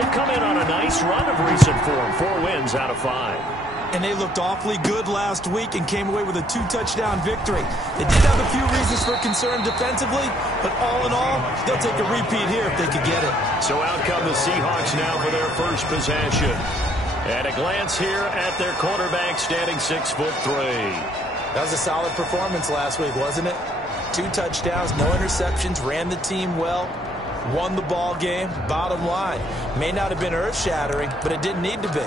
they've come in on a nice run of recent form. 4 wins out of 5. And they looked awfully good last week and came away with a 2-touchdown victory. They did have a few reasons for concern defensively, but all in all, they'll take a repeat here if they could get it. So out come the Seahawks now for their first possession. At a glance here at their quarterback, standing 6'3". That was a solid performance last week, wasn't it? 2 touchdowns, no interceptions, ran the team well, won the ball game. Bottom line, may not have been earth-shattering, but it didn't need to be.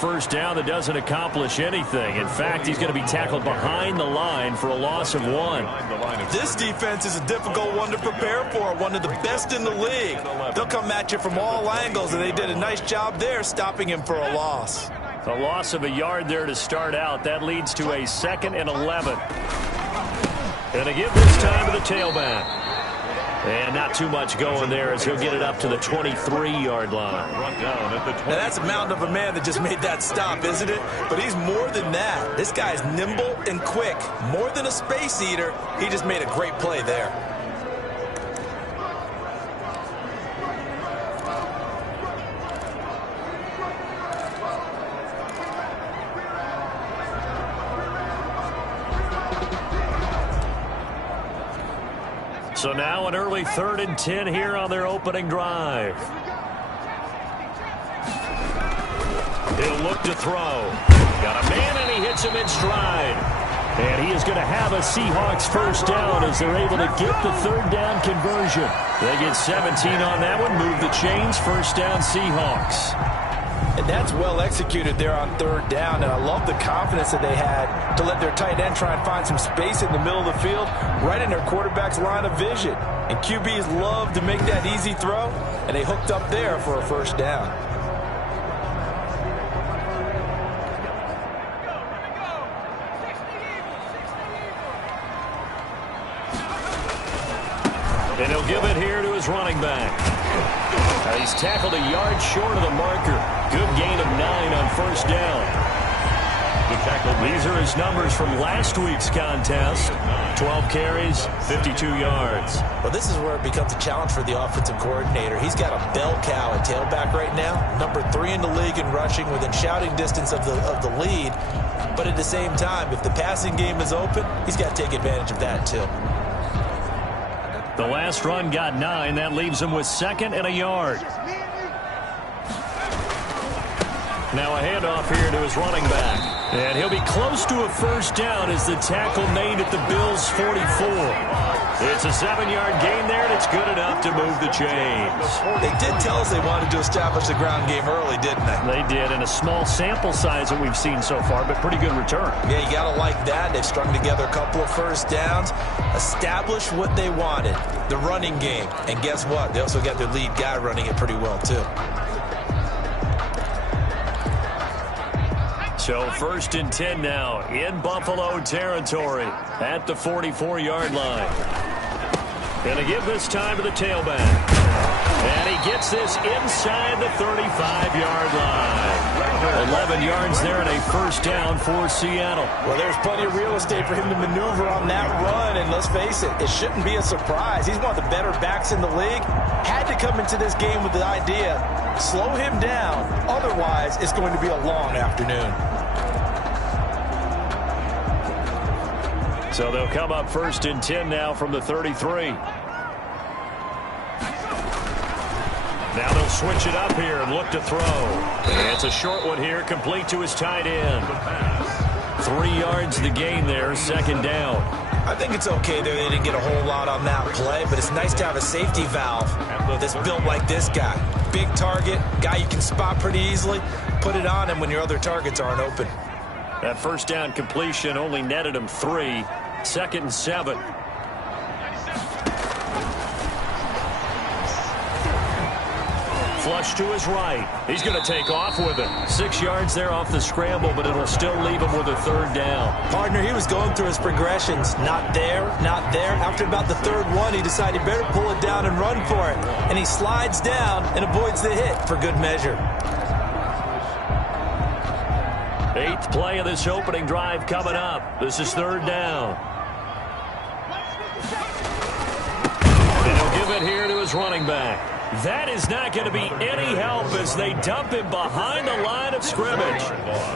First down that doesn't accomplish anything. In fact, he's going to be tackled behind the line for a loss of 1. This defense is a difficult one to prepare for, one of the best in the league. They'll come at you from all angles, and they did a nice job there stopping him for a loss. A loss of a yard there to start out. That leads to a 2nd and 11. And they give this time to the tailback. And not too much going there as he'll get it up to the 23-yard line. Now that's a mountain of a man that just made that stop, isn't it? But he's more than that. This guy's nimble and quick. More than a space eater, he just made a great play there. So now an early 3rd and 10 here on their opening drive. He'll look to throw. Got a man, and he hits him in stride. And he is going to have a Seahawks first down as they're able to get the 3rd down conversion. They get 17 on that one, move the chains, first down Seahawks. And that's well executed there on 3rd down, and I love the confidence that they had to let their tight end try and find some space in the middle of the field, right in their quarterback's line of vision. And QBs love to make that easy throw, and they hooked up there for a first down. And he'll give it here to his running back. He's tackled a yard short of the marker. Good gain of 9 on first down. These are his numbers from last week's contest. 12 carries, 52 yards. Well, this is where it becomes a challenge for the offensive coordinator. He's got a bell cow at tailback right now. Number 3 in the league in rushing, within shouting distance of the lead. But at the same time, if the passing game is open, he's got to take advantage of that too. The last run got 9. That leaves him with 2nd and a yard. Now a handoff here to his running back. And he'll be close to a first down as the tackle made at the Bills' 44. It's a 7-yard gain there, and it's good enough to move the chains. They did tell us they wanted to establish the ground game early, didn't they? They did, in a small sample size that we've seen so far, but pretty good return. Yeah, you got to like that. They've strung together a couple of first downs, established what they wanted, the running game. And guess what? They also got their lead guy running it pretty well, too. So 1st and 10 now in Buffalo territory at the 44-yard line. Going to give this time to the tailback. And he gets this inside the 35-yard line. 11 yards there and a first down for Seattle. Well, there's plenty of real estate for him to maneuver on that run. And let's face it, it shouldn't be a surprise. He's one of the better backs in the league. Had to come into this game with the idea, slow him down. Otherwise, it's going to be a long afternoon. So they'll come up 1st and 10 now from the 33. Now they'll switch it up here and look to throw. And it's a short one here, complete to his tight end. 3 yards the gain there, 2nd down. I think it's okay there. They didn't get a whole lot on that play, but it's nice to have a safety valve that's built like this guy. Big target, guy you can spot pretty easily. Put it on him when your other targets aren't open. That first down completion only netted him 3. 2nd and 7. Flush to his right. He's going to take off with it. 6 yards there off the scramble, but it'll still leave him with a third down. Partner, he was going through his progressions. Not there, not there. After about the third one, he decided he better pull it down and run for it. And he slides down and avoids the hit for good measure. 8th play of this opening drive coming up. This is third down. And he'll give it here to his running back. That is not going to be any help as they dump him behind the line of scrimmage.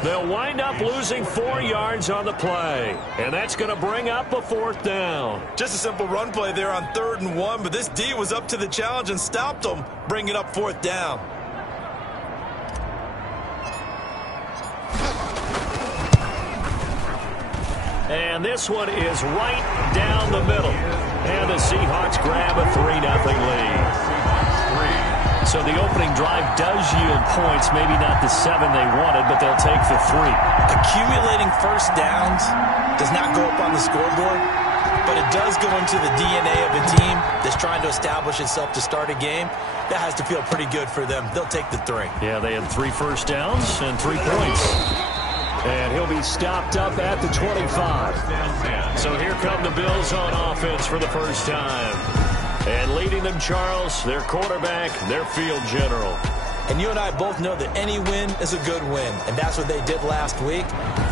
They'll wind up losing 4 yards on the play. And that's going to bring up a fourth down. Just a simple run play there on 3rd and 1, but this D was up to the challenge and stopped him, bringing up fourth down. And this one is right down the middle. And the Seahawks grab a 3-0 lead. So the opening drive does yield points, maybe not the 7 they wanted, but they'll take the 3. Accumulating first downs does not go up on the scoreboard, but it does go into the DNA of a team that's trying to establish itself to start a game. That has to feel pretty good for them. They'll take the 3. Yeah, they had 3 first downs and 3 points. And he'll be stopped up at the 25. So here come the Bills on offense for the first time. And leading them, Charles, their quarterback, their field general. And you and I both know that any win is a good win, and that's what they did last week.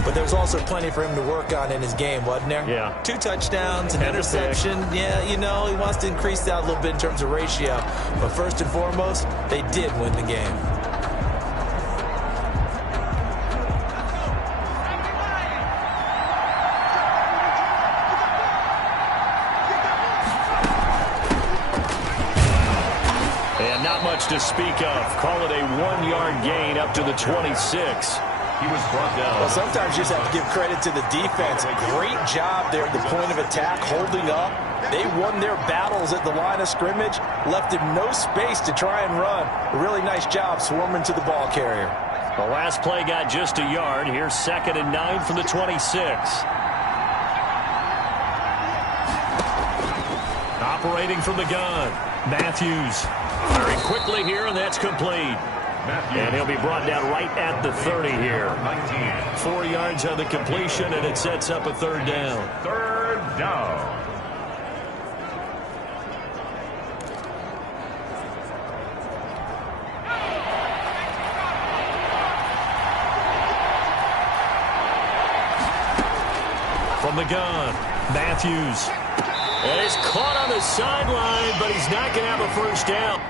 But there's also plenty for him to work on in his game, wasn't there? Yeah. 2 touchdowns, an interception. Yeah, you know, he wants to increase that a little bit in terms of ratio. But first and foremost, they did win the game. To speak of. Call it a 1-yard gain up to the 26. He was brought down. Well, sometimes you just have to give credit to the defense. Great job there at the point of attack, holding up. They won their battles at the line of scrimmage, left him no space to try and run. A really nice job swarming to the ball carrier. The last play got just a yard. Here's 2nd and 9 from the 26. Operating from the gun, Matthews. Very quickly here, and that's complete. And he'll be brought down right at the 30 here. 4 yards on the completion, and it sets up a third down. Third down. From the gun, Matthews. And he's caught on the sideline, but he's not going to have a first down.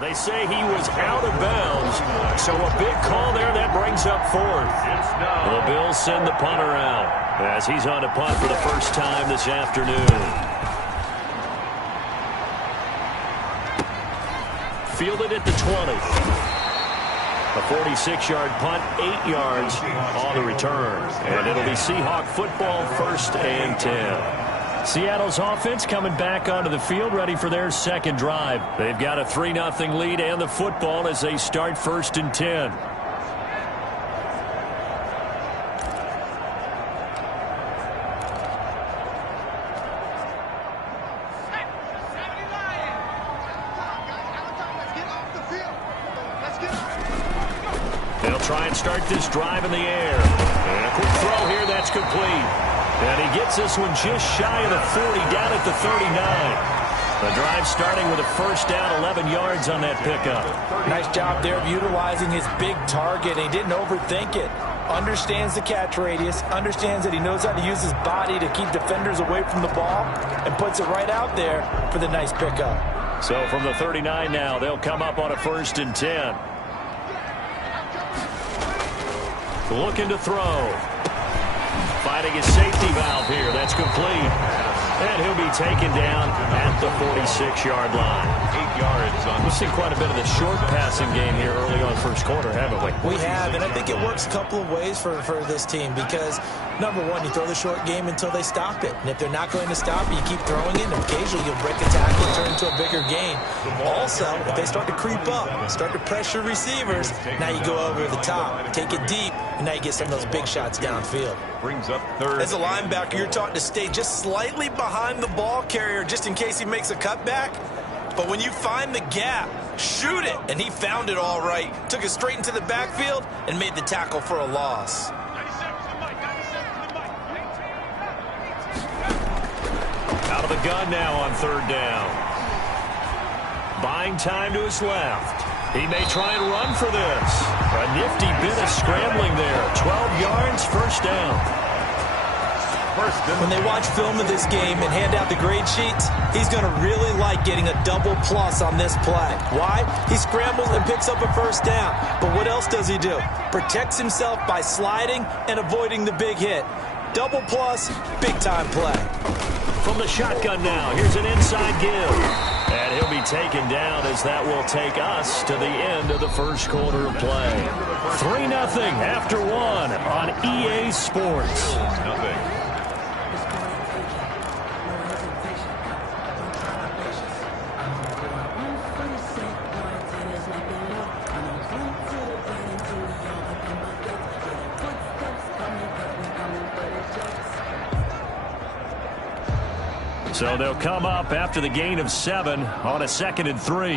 They say he was out of bounds, so a big call there that brings up fourth. The Bills send the punter out as he's on to punt for the first time this afternoon. Fielded at the 20. A 46-yard punt, 8 yards on the return. And it'll be Seahawk football, 1st and 10. Seattle's offense coming back onto the field, ready for their second drive. They've got a 3-0 lead and the football as they start 1st and 10. They'll try and start this drive in the air. And a quick throw here, that's complete. And he gets this one just shy of the 40, down at the 39. The drive starting with a 1st down, 11 yards on that pickup. Nice job there of utilizing his big target. He didn't overthink it. Understands the catch radius, understands that he knows how to use his body to keep defenders away from the ball, and puts it right out there for the nice pickup. So from the 39 now, they'll come up on a 1st and 10. Looking to throw. Finding his safety valve here. That's complete. And he'll be taken down at the 46-yard line. 8 yards on. We've seen quite a bit of the short passing game here early on first quarter, haven't we? We have, and I think it works a couple of ways for this team because, number one, you throw the short game until they stop it. And if they're not going to stop it, you keep throwing it, and occasionally you'll break a tackle and turn into a bigger gain. Also, if they start to creep up, start to pressure receivers, now you go over the top, take it deep, and now you get some of those big shots downfield. Brings up 3rd. As a linebacker, you're taught to stay just slightly behind the ball carrier just in case he makes a cutback. But when you find the gap, shoot it. And he found it all right. Took it straight into the backfield and made the tackle for a loss. Out of the gun now on 3rd down. Buying time to his left. He may try and run for this. A nifty bit of scrambling there. 12 yards, 1st down. When they watch film of this game and hand out the grade sheets, he's going to really like getting a double plus on this play. Why? He scrambles and picks up a 1st down. But what else does he do? Protects himself by sliding and avoiding the big hit. Double plus, big-time play. From the shotgun now, here's an inside give. And he'll be taken down as that will take us to the end of the first quarter of play. 3-0 after 1 on EA Sports. Nothing. So they'll come up after the gain of 7 on a 2nd and 3.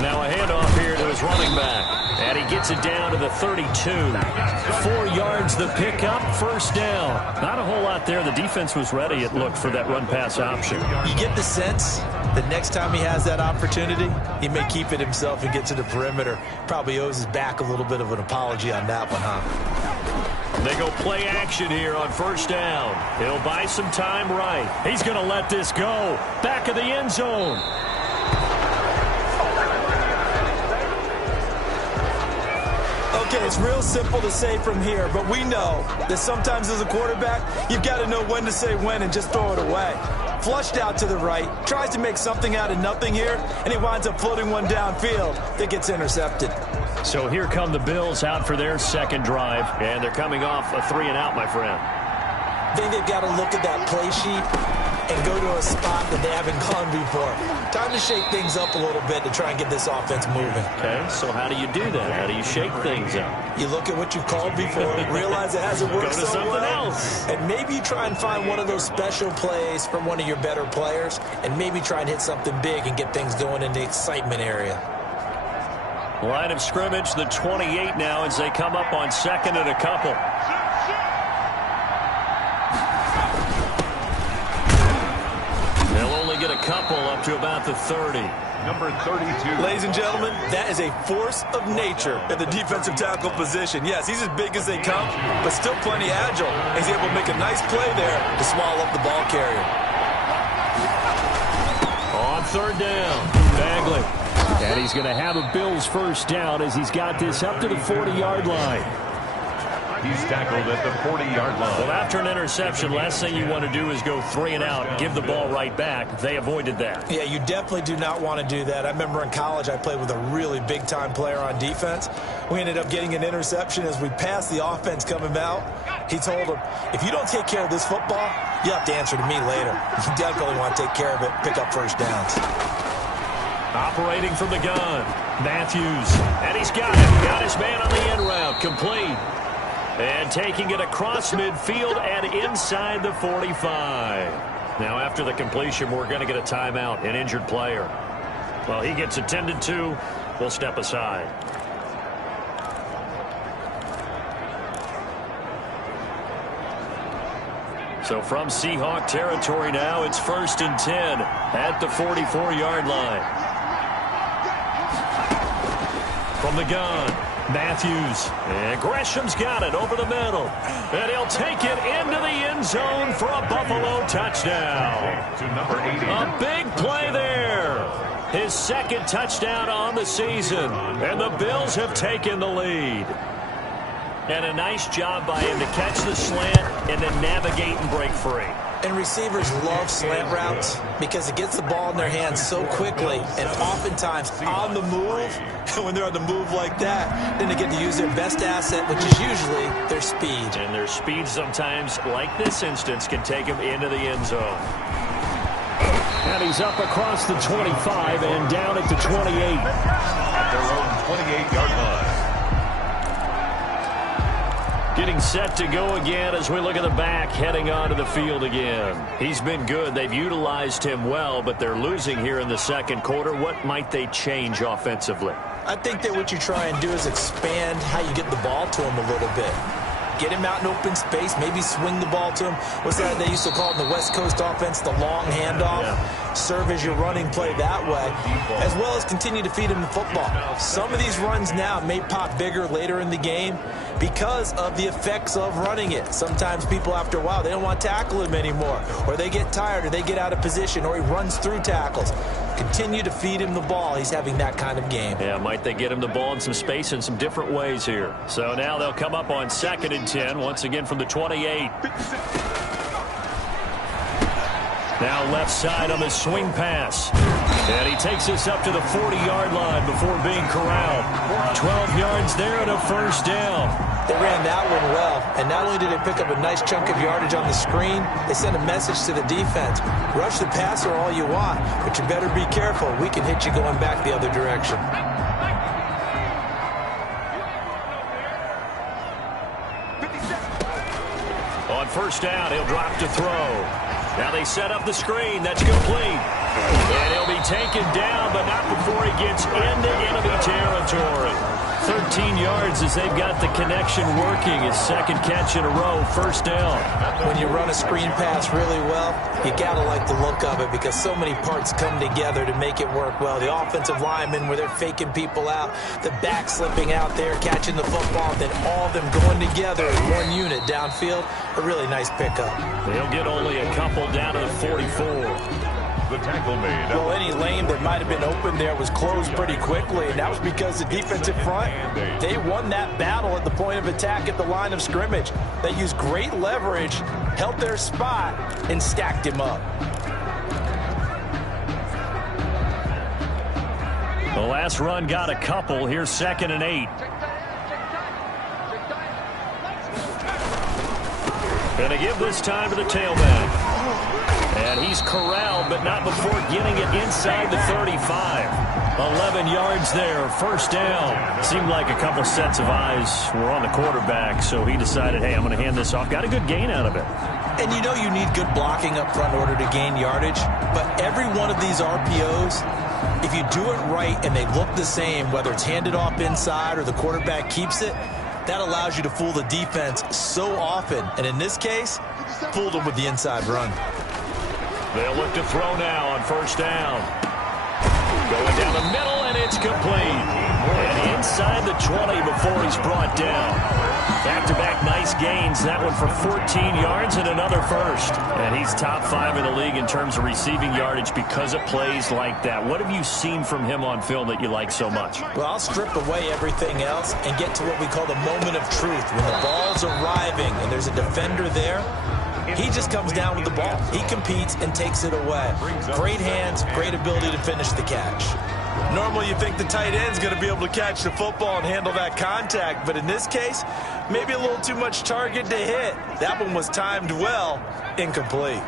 Now a handoff here to his running back. And he gets it down to the 32. 4 yards the pickup, 1st down. Not a whole lot there. The defense was ready, it looked, for that run-pass option. You get the sense that next time he has that opportunity, he may keep it himself and get to the perimeter. Probably owes his back a little bit of an apology on that one, huh? They go play action here on 1st down. He'll buy some time right. He's going to let this go. Back of the end zone. Okay, it's real simple to say from here, but we know that sometimes as a quarterback, you've got to know when to say when and just throw it away. Flushed out to the right, tries to make something out of nothing here, and he winds up floating one downfield that gets intercepted. So here come the Bills out for their second drive, and they're coming off a 3-and-out, my friend. I think they've got to look at that play sheet and go to a spot that they haven't gone before. Time to shake things up a little bit to try and get this offense moving. Okay, so how do you do that? How do you shake things up? You look at what you've called before, realize it hasn't worked Go to so something well, else. and maybe you try and find one of those special plays from one of your better players, and maybe try and hit something big and get things going in the excitement area. Line of scrimmage, the 28 now as they come up on 2nd and a couple. They'll only get a couple up to about the 30. Number 32. Ladies and gentlemen, that is a force of nature at the defensive tackle position. Yes, he's as big as they come, but still plenty agile. He's able to make a nice play there to swallow up the ball carrier. On third down, Bagley. And he's going to have a Bills first down as he's got this up to the 40-yard line. He's tackled at the 40-yard line. Well, after an interception, last thing you want to do is go 3 and out and give the ball right back. They avoided that. Yeah, you definitely do not want to do that. I remember in college I played with a really big-time player on defense. We ended up getting an interception as we passed the offense coming out. He told him, if you don't take care of this football, you have to answer to me later. You definitely want to take care of it, pick up first downs. Operating from the gun, Matthews. And he's got it. Got his man on the end route. Complete. And taking it across midfield and inside the 45. Now, after the completion, we're going to get a timeout, an injured player. Well, he gets attended to. We'll step aside. So from Seahawk territory now, it's 1st and 10 at the 44-yard line. From the gun, Matthews. And Gresham's got it over the middle. And he'll take it into the end zone for a Buffalo touchdown. To number 80. A big play there. His second touchdown on the season. And the Bills have taken the lead. And a nice job by him to catch the slant and then navigate and break free. And receivers love slant routes because it gets the ball in their hands so quickly and oftentimes on the move. And when they're on the move like that, then they get to use their best asset, which is usually their speed. And their speed sometimes, like this instance, can take them into the end zone. And he's up across the 25 and down at the 28. At their own 28-yard line. Getting set to go again as we look at the back heading onto the field again. He's been good. They've utilized him well, but they're losing here in the second quarter. What might they change offensively? I think that what you try and do is expand how you get the ball to him a little bit. Get him out in open space, maybe swing the ball to him. What's that they used to call it in the West Coast offense, the long handoff? Yeah. Serve as your running play that way, as well as continue to feed him the football. Some of these runs now may pop bigger later in the game because of the effects of running it. Sometimes people, after a while, they don't want to tackle him anymore, or they get tired, or they get out of position, or he runs through tackles. Continue to feed him the ball. He's having that kind of game. Yeah, might they get him the ball in some space in some different ways here. So now they'll come up on 2nd and 10, once again from the 28. Now left side on the swing pass. And he takes this up to the 40-yard line before being corralled. 12 yards there and a first down. They ran that one well, and not only did they pick up a nice chunk of yardage on the screen, they sent a message to the defense. Rush the passer all you want, but you better be careful. We can hit you going back the other direction. On first down, he'll drop to throw. Now they set up the screen. That's complete. And he'll be taken down, but not before he gets into enemy territory. 13 yards as they've got the connection working. His second catch in a row, first down. When you run a screen pass really well, you got to like the look of it because so many parts come together to make it work well. The offensive linemen where they're faking people out, the back slipping out there, catching the football, then all of them going together in one unit downfield. A really nice pickup. They'll get only a couple down to the 44. The tackle made. Well, any lane that might have been open there was closed pretty quickly, and that was because the defensive front, they won that battle at the point of attack at the line of scrimmage. They used great leverage, held their spot, and stacked him up. The last run got a couple. Here's 2nd and 8. Going to give this time to the tailback. And he's corralled, but not before getting it inside the 35. 11 yards there, first down. Seemed like a couple sets of eyes were on the quarterback, so he decided, hey, I'm going to hand this off. Got a good gain out of it. And you know you need good blocking up front in order to gain yardage, but every one of these RPOs, if you do it right and they look the same, whether it's handed off inside or the quarterback keeps it, that allows you to fool the defense so often. And in this case, fooled them with the inside run. They'll look to throw now on first down. Going down the middle, and it's complete. And inside the 20 before he's brought down. Back-to-back nice gains. That one for 14 yards and another first. And he's top 5 in the league in terms of receiving yardage because of plays like that. What have you seen from him on film that you like so much? Well, I'll strip away everything else and get to what we call the moment of truth. When the ball's arriving and there's a defender there, he just comes down with the ball. He competes and takes it away. Great hands, great ability to finish the catch. Normally you think the tight end's going to be able to catch the football and handle that contact, but in this case, maybe a little too much target to hit. That one was timed well, incomplete.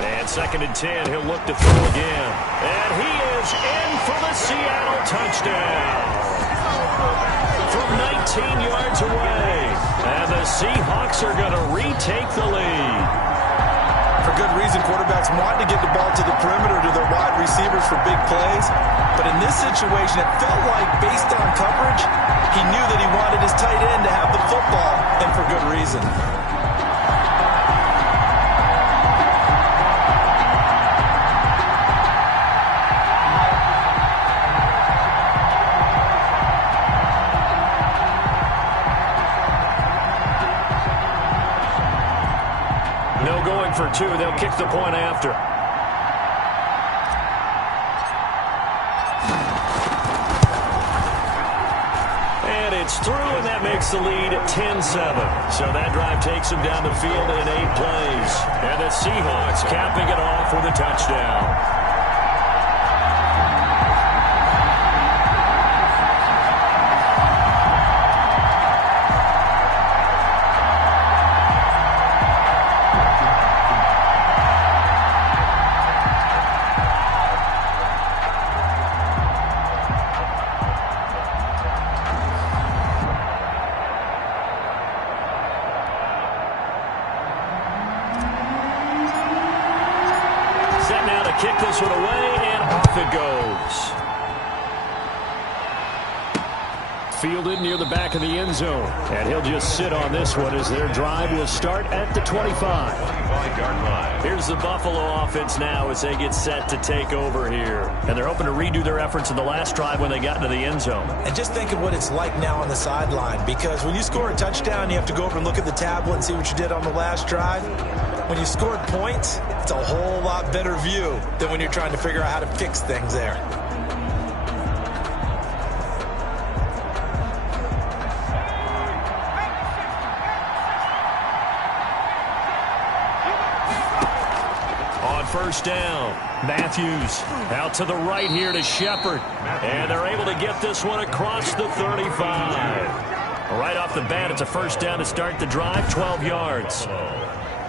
And 2nd and 10, he'll look to throw again. And he is in for the Seattle touchdown. From 19 yards away. And the Seahawks are going to retake the lead. For good reason, quarterbacks want to get the ball to the perimeter to their wide receivers for big plays. But in this situation, it felt like, based on coverage, he knew that he wanted his tight end to have the football, and for good reason. No going for 2. They'll kick the point after. And it's through, and that makes the lead 10-7. So that drive takes them down the field in 8 plays. And the Seahawks capping it off with a touchdown. Kick this one away, and off it goes. Fielded near the back of the end zone. And he'll just sit on this one as their drive will start at the 25-yard line. Here's the Buffalo offense now as they get set to take over here. And they're hoping to redo their efforts in the last drive when they got into the end zone. And just think of what it's like now on the sideline, because when you score a touchdown, you have to go over and look at the tablet and see what you did on the last drive. When you scored points, it's a whole lot better view than when you're trying to figure out how to fix things there. On first down, Matthews out to the right here to Shepard. And they're able to get this one across the 35. Right off the bat, it's a first down to start the drive, 12 yards.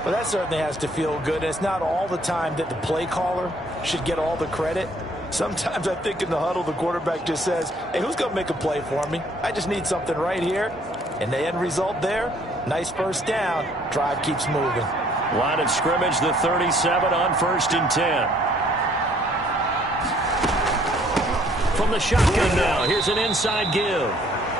Well, that certainly has to feel good. It's not all the time that the play caller should get all the credit. Sometimes I think in the huddle, the quarterback just says, hey, who's going to make a play for me? I just need something right here. And the end result there, nice first down. Drive keeps moving. Line of scrimmage, the 37 on 1st and 10. From the shotgun now, here's an inside give.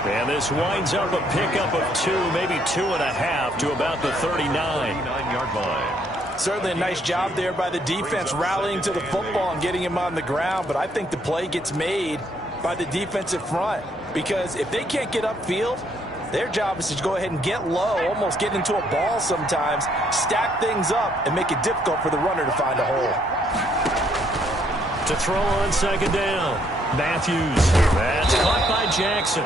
And this winds up a pickup of 2, maybe 2.5 to about the 39-yard line. Certainly a nice job there by the defense rallying to the football and getting him on the ground. But I think the play gets made by the defensive front, because if they can't get upfield, their job is to go ahead and get low, almost get into a ball sometimes, stack things up, and make it difficult for the runner to find a hole. To throw on 2nd down, Matthews. That's caught by Jackson.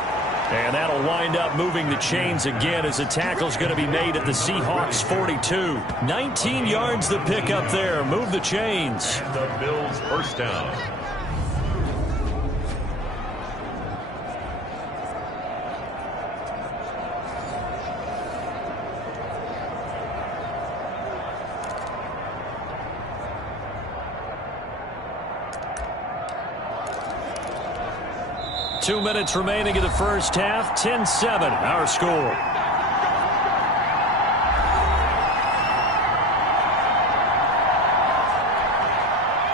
And that'll wind up moving the chains again as the tackle's going to be made at the Seahawks 42. 19 yards the pick up there. Move the chains. And the Bills first down. Two minutes remaining in the first half. 10-7, our score.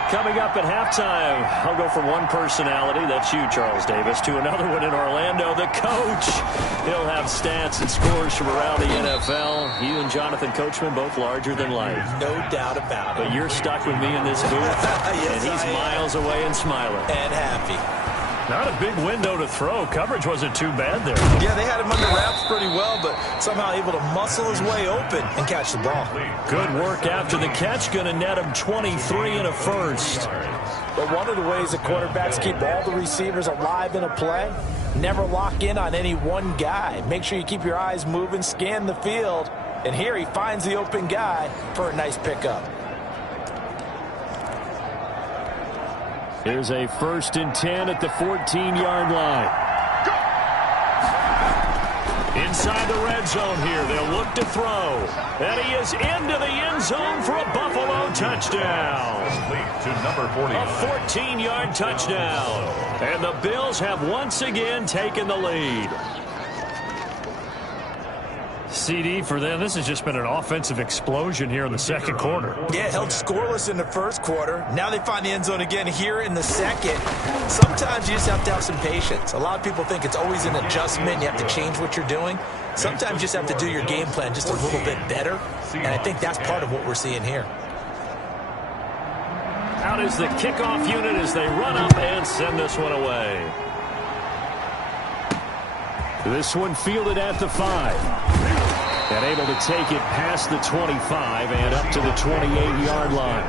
Coming up at halftime, I'll go from one personality, that's you, Charles Davis, to another one in Orlando, the coach. He'll have stats and scores from around the NFL. You and Jonathan Coachman both larger than life. No doubt about it. But you're stuck with me in this booth, yes, and he's miles away and smiling. And happy. Not a big window to throw. Coverage wasn't too bad there. Yeah, they had him under wraps pretty well, but somehow able to muscle his way open and catch the ball. Good work after the catch. Going to net him 23 and a first. But one of the ways the quarterbacks keep all the receivers alive in a play, never lock in on any one guy. Make sure you keep your eyes moving, scan the field, and here he finds the open guy for a nice pickup. Here's a 1st and 10 at the 14-yard line. Inside the red zone here. They'll look to throw. And he is into the end zone for a Buffalo touchdown. To number 40. A 14-yard touchdown. And the Bills have once again taken the lead. CD for them. This has just been an offensive explosion here in the second quarter. Yeah, held scoreless in the first quarter. Now they find the end zone again here in the second. Sometimes you just have to have some patience. A lot of people think it's always an adjustment. You have to change what you're doing. Sometimes you just have to do your game plan just a little bit better. And I think that's part of what we're seeing here. Out is the kickoff unit as they run up and send this one away. This one fielded at the 5. And able to take it past the 25 and up to the 28-yard line.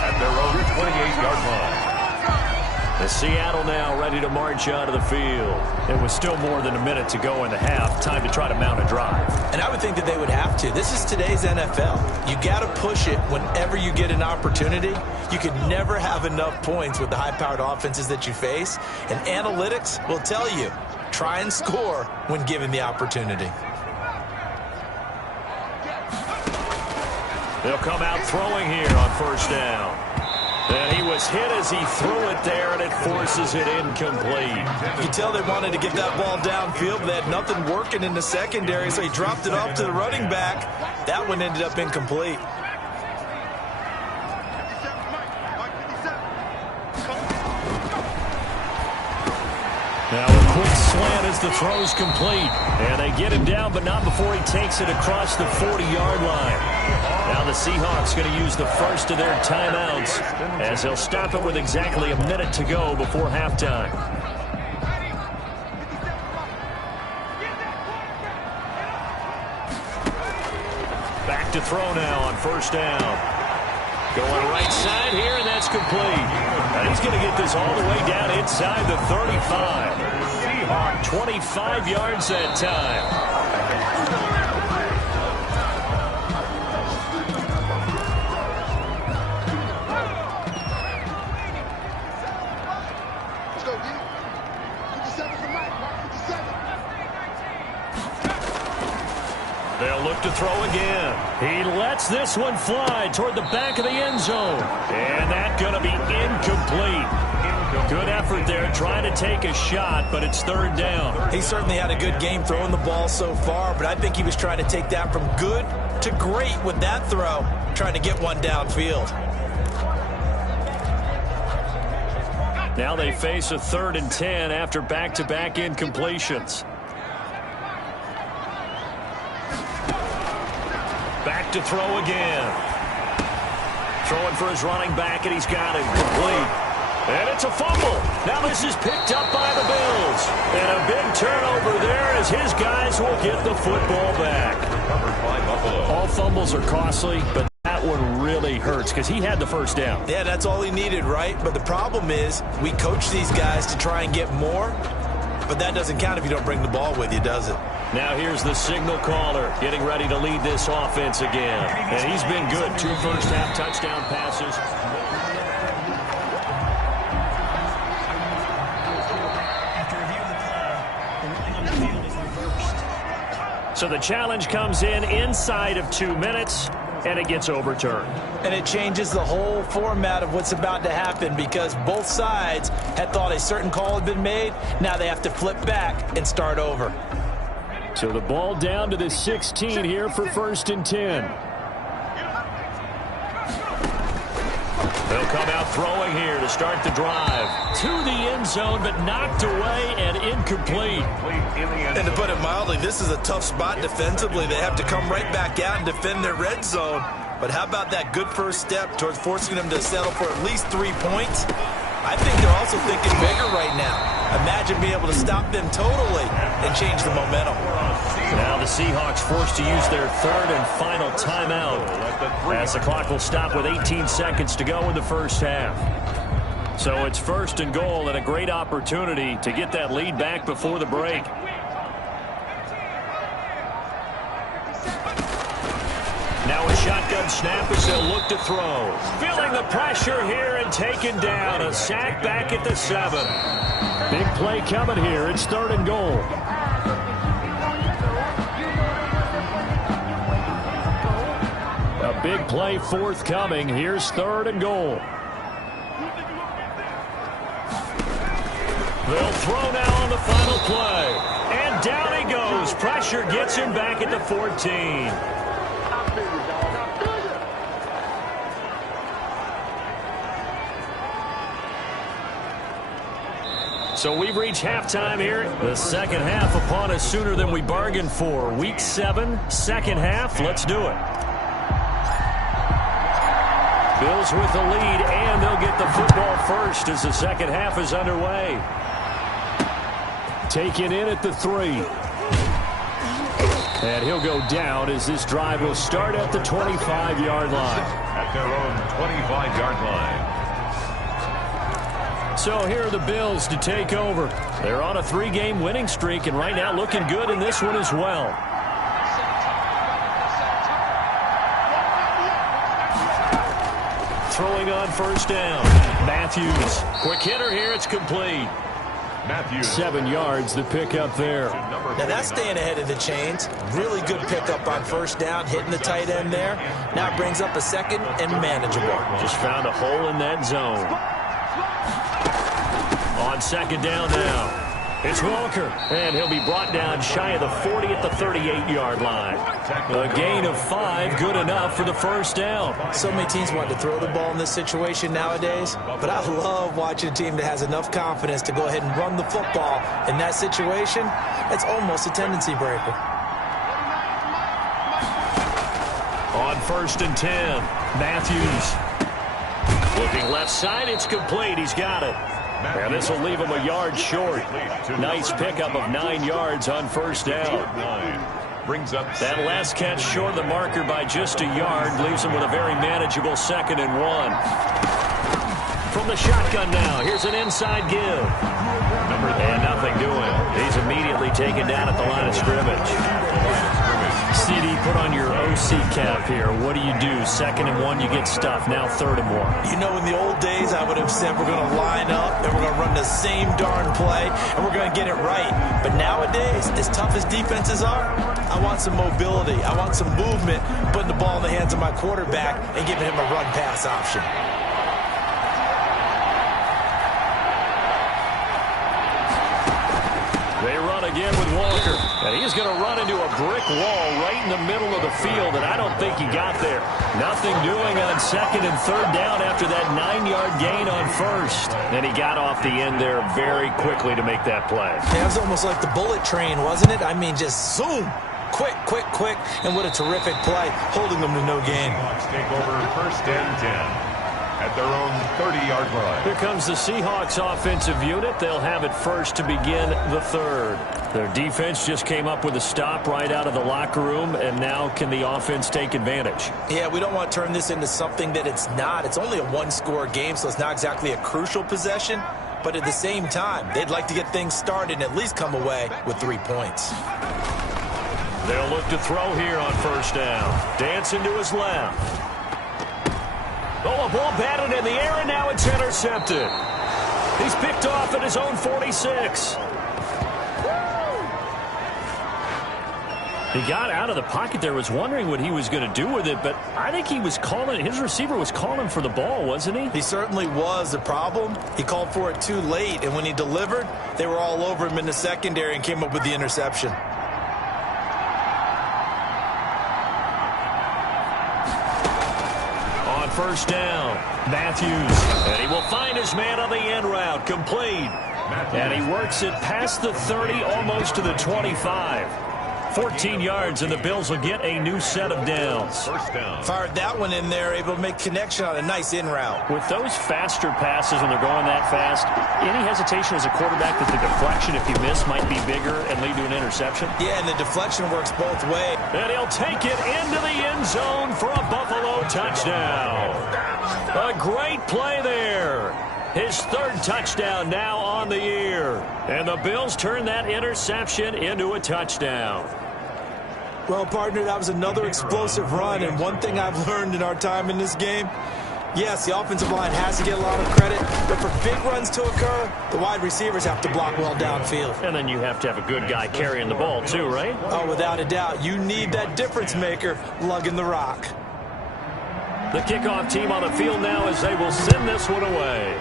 At their own 28-yard line. The Seattle now ready to march out of the field. It was still more than a minute to go in the half. Time to try to mount a drive. And I would think that they would have to. This is today's NFL. You got to push it whenever you get an opportunity. You can never have enough points with the high-powered offenses that you face. And analytics will tell you, try and score when given the opportunity. They'll come out throwing here on 1st down. And he was hit as he threw it there, and it forces it incomplete. You can tell they wanted to get that ball downfield, but they had nothing working in the secondary, so he dropped it off to the running back. That one ended up incomplete. Now a quick slant as the throw's complete. And they get him down, but not before he takes it across the 40-yard line. Now the Seahawks going to use the first of their timeouts as they'll stop it with exactly a minute to go before halftime. Back to throw now on 1st down. Going right side here, and that's complete. And he's going to get this all the way down inside the 35. Seahawks 25 yards that time. They'll look to throw again. He lets this one fly toward the back of the end zone. And that's going to be incomplete. Good effort there trying to take a shot, but it's 3rd down. He certainly had a good game throwing the ball so far, but I think he was trying to take that from good to great with that throw, trying to get one downfield. Now they face a 3rd and 10 after back-to-back incompletions. Back to throw again. Throwing for his running back, and he's got it complete. And it's a fumble. Now this is picked up by the Bills. And a big turnover there as his guys will get the football back. Covered by Buffalo. All fumbles are costly, but that one really hurts because he had the 1st down. Yeah, that's all he needed, right? But the problem is we coach these guys to try and get more, but that doesn't count if you don't bring the ball with you, does it? Now here's the signal caller getting ready to lead this offense again. And he's been good. 2 first-half touchdown passes. So the challenge comes in inside of 2 minutes, and it gets overturned. And it changes the whole format of what's about to happen because both sides had thought a certain call had been made. Now they have to flip back and start over. So the ball down to the 16 here for 1st and 10. They'll come out throwing here to start the drive. To the end zone, but knocked away and incomplete. And to put it mildly, this is a tough spot defensively. They have to come right back out and defend their red zone. But how about that good first step towards forcing them to settle for at least 3 points? I think they're also thinking bigger right now. Imagine being able to stop them totally and change the momentum. Now the Seahawks forced to use their third and final timeout, as the clock will stop with 18 seconds to go in the first half. So it's first and goal, and a great opportunity to get that lead back before the break. Now a shotgun snap as they'll look to throw. Feeling the pressure here and taken down. A sack back at the 7. Big play coming here. It's third and goal. A big play forthcoming. Here's third and goal. They'll throw now on the final play. And down he goes. Pressure gets him back at the 14. So we've reached halftime here. The second half upon us sooner than we bargained for. Week 7, second half. Let's do it. Bills with the lead, and they'll get the football first as the second half is underway. Taken in at the 3. And he'll go down as this drive will start at the 25-yard line. At their own 25-yard line. So here are the Bills to take over. They're on a 3-game winning streak, and right now looking good in this one as well. Throwing on first down. Matthews. Quick hitter here. It's complete. Matthews. 7 yards, the pickup there. Now that's staying ahead of the chains. Really good pickup on first down, hitting the tight end there. Now it brings up a second and manageable. Just found a hole in that zone. On second down now. It's Walker, and he'll be brought down shy of the 40 at the 38-yard line. A gain of 5, good enough for the first down. So many teams want to throw the ball in this situation nowadays, but I love watching a team that has enough confidence to go ahead and run the football. In that situation, it's almost a tendency breaker. On first and 10, Matthews. Looking left side, it's complete. He's got it. And this will leave him a yard short. Nice pickup of 9 yards on first down. Brings up that last catch short of the marker by just a yard. Leaves him with a very manageable 2nd and 1. From the shotgun now, here's an inside give. And nothing doing. He's immediately taken down at the line of scrimmage. CD, put on your OC cap here. What do you do? 2nd and 1, you get stuffed. Now 3rd and 1. You know, in the old days, I would have said we're going to line up and we're going to run the same darn play and we're going to get it right. But nowadays, as tough as defenses are, I want some mobility. I want some movement, putting the ball in the hands of my quarterback and giving him a run-pass option. They run again with Walker, and he's going to run into a brick wall right in the middle of the field, and I don't think he got there. Nothing doing on 2nd and 3rd down after that 9-yard gain on first. And he got off the end there very quickly to make that play. It was almost like the bullet train, wasn't it? I mean, just zoom. Quick, quick, quick, and what a terrific play, holding them to no gain. Take over first and 10. At their own 30-yard line. Here comes the Seahawks offensive unit. They'll have it first to begin the 3rd. Their defense just came up with a stop right out of the locker room, and now can the offense take advantage? Yeah, we don't want to turn this into something that it's not. It's only a 1-score game, so it's not exactly a crucial possession. But at the same time, they'd like to get things started and at least come away with 3 points. They'll look to throw here on first down. Dancing to his left. Oh, a ball batted in the air, and now it's intercepted. He's picked off at his own 46. He got out of the pocket there, was wondering what he was going to do with it, but I think he was calling, his receiver was calling for the ball, wasn't he? He certainly was. The problem, he called for it too late, and when he delivered, they were all over him in the secondary and came up with the interception. first down. Matthews. And he will find his man on the end route. Complete. And he works it past the 30, almost to the 25. 14 yards, and the Bills will get a new set of downs. First down. Fired that one in there, able to make connection on a nice in route. With those faster passes when they're going that fast, any hesitation as a quarterback that the deflection, if you miss, might be bigger and lead to an interception? Yeah, and the deflection works both ways. And he'll take it into the end zone for a Buffalo touchdown. A great play there. His third touchdown now on the year. And the Bills turn that interception into a touchdown. Well, partner, that was another explosive run, and one thing I've learned in our time in this game, yes, the offensive line has to get a lot of credit, but for big runs to occur, the wide receivers have to block well downfield. And then you have to have a good guy carrying the ball too, right? Oh, without a doubt. You need that difference maker lugging the rock. The kickoff team on the field now as they will send this one away.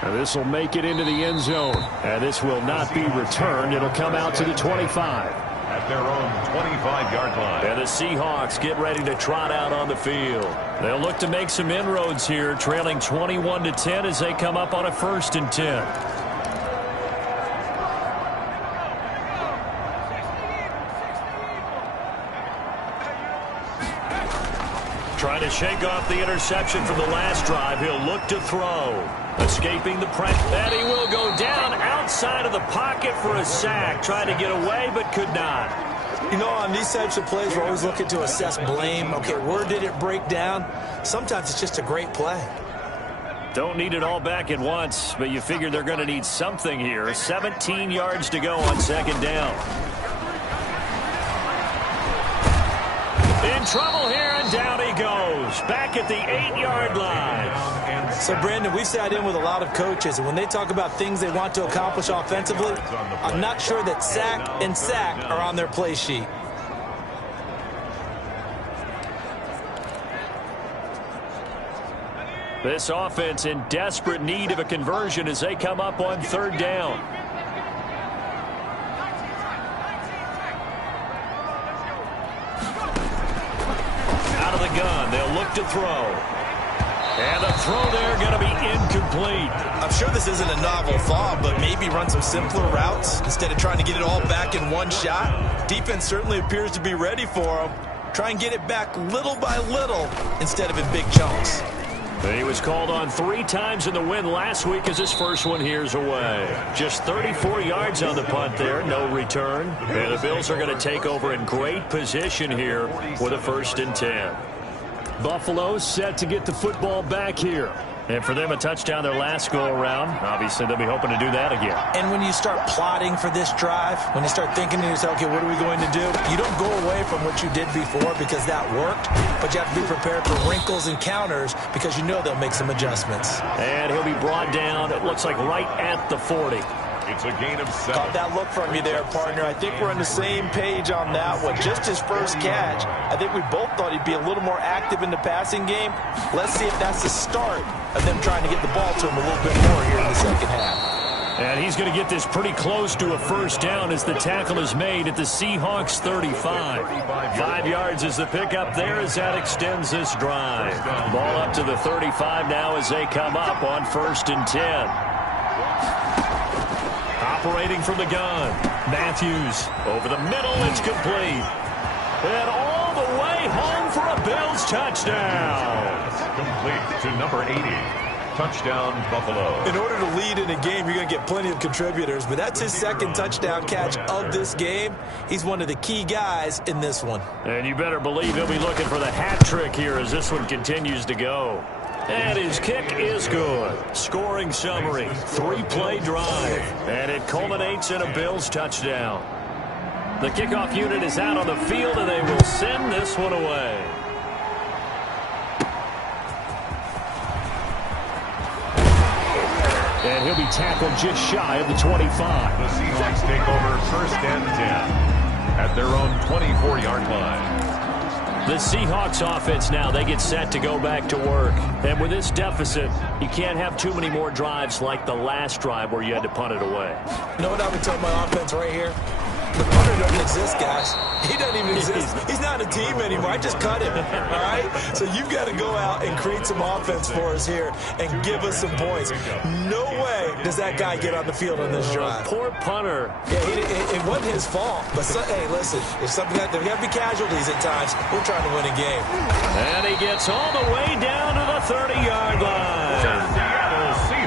And this will make it into the end zone. And this will not be returned. It'll come out to the 25. At their own 25-yard line. And the Seahawks get ready to trot out on the field. They'll look to make some inroads here, trailing 21-10 as they come up on a 1st and 10. Trying to shake off the interception from the last drive. He'll look to throw. Escaping the pressure. And he will go down outside of the pocket for a sack. Trying to get away, but could not. You know, on these types of plays, we're always looking to assess blame. Okay, where did it break down? Sometimes it's just a great play. Don't need it all back at once, but you figure they're going to need something here. 17 yards to go on 2nd down. In trouble here, and down he goes. Back at the 8-yard line. So, Brandon, we've sat in with a lot of coaches, and when they talk about things they want to accomplish offensively, I'm not sure that sack and sack are on their play sheet. This offense in desperate need of a conversion as they come up on 3rd down. Out of the gun, they'll look to throw. And the throw there going to be incomplete. I'm sure this isn't a novel thought, but maybe run some simpler routes instead of trying to get it all back in one shot. Defense certainly appears to be ready for them. Try and get it back little by little instead of in big chunks. He was called on 3 times in the win last week as his first one here's away. Just 34 yards on the punt there, no return. And the Bills are going to take over in great position here with a 1st and 10. Buffalo set to get the football back here. And for them, a touchdown their last go-around. Obviously, they'll be hoping to do that again. And when you start plotting for this drive, when you start thinking to yourself, okay, what are we going to do? You don't go away from what you did before because that worked, but you have to be prepared for wrinkles and counters because you know they'll make some adjustments. And he'll be brought down, it looks like right at the 40. It's a gain of 7. Caught that look from you there, partner. I think we're on the same page on that one. Just his first catch. I think we both thought he'd be a little more active in the passing game. Let's see if that's the start of them trying to get the ball to him a little bit more here in the 2nd half. And he's going to get this pretty close to a 1st down as the tackle is made at the Seahawks 35. 5 yards is the pickup there as that extends this drive. Ball up to the 35 now as they come up on 1st and 10. Operating from the gun, Matthews over the middle, it's complete. And all the way home for a Bills touchdown. Complete to number 80. Touchdown, Buffalo. In order to lead in a game, you're going to get plenty of contributors, but that's his 2nd touchdown catch of this game. He's one of the key guys in this one. And you better believe he'll be looking for the hat trick here as this one continues to go. And his kick is good. Scoring summary, 3-play drive. And it culminates in a Bills touchdown. The kickoff unit is out on the field, and they will send this one away. And he'll be tackled just shy of the 25. The Seahawks take over 1st and 10 at their own 24-yard line. The Seahawks offense now, they get set to go back to work. And with this deficit, you can't have too many more drives like the last drive where you had to punt it away. You know what I would tell my offense right here? The punter doesn't exist, guys. He doesn't even exist. He's not a team anymore. I just cut him, all right? So you've got to go out and create some offense for us here and give us some points. No way does that guy get on the field on this drive. Poor punter. Yeah, it wasn't his fault. But, hey, listen, if there got to be casualties at times, we're trying to win a game. And he gets all the way down to the 30-yard line.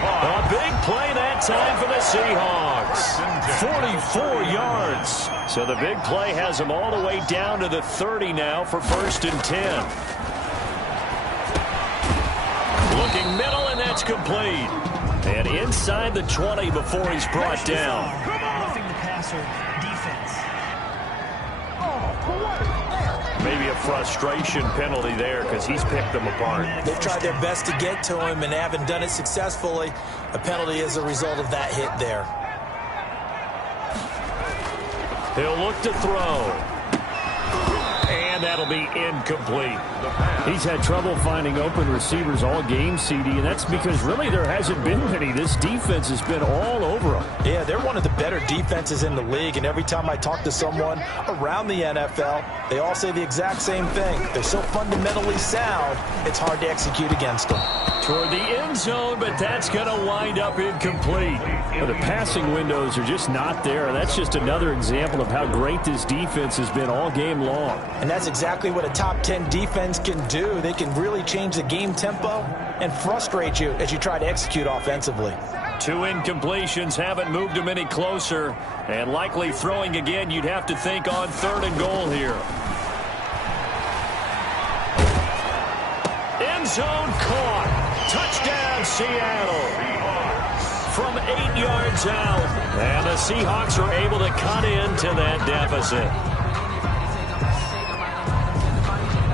A big play that time for the Seahawks. 44 yards. So the big play has him all the way down to the 30 now for 1st and 10. Looking middle, and that's complete. And inside the 20 before he's brought down. Roughing the passer defense. Maybe a frustration penalty there because he's picked them apart. They've tried their best to get to him and haven't done it successfully. A penalty is a result of that hit there. He'll look to throw. And that'll be incomplete. He's had trouble finding open receivers all game, CD, and that's because really there hasn't been many. This defense has been all over them. Yeah, they're one of the better defenses in the league, and every time I talk to someone around the NFL, they all say the exact same thing. They're so fundamentally sound, it's hard to execute against them. Toward the end zone, but that's going to wind up incomplete. But the passing windows are just not there, and that's just another example of how great this defense has been all game long. And that's exactly what a top 10 defense can do. They can really change the game tempo and frustrate you as you try to execute offensively. 2 incompletions haven't moved him any closer, and likely throwing again, you'd have to think on 3rd and goal here. End zone caught. Touchdown, Seattle. From 8 yards out. And the Seahawks are able to cut into that deficit.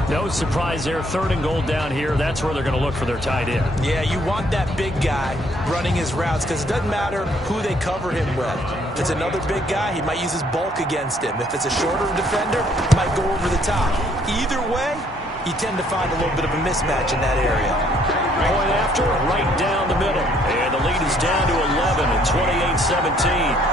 No surprise there. 3rd and goal down here. That's where they're going to look for their tight end. Yeah, you want that big guy running his routes because it doesn't matter who they cover him with. If it's another big guy, he might use his bulk against him. If it's a shorter defender, he might go over the top. Either way, you tend to find a little bit of a mismatch in that area. Point after, right down the middle. And the lead is down to 11 at 28-17.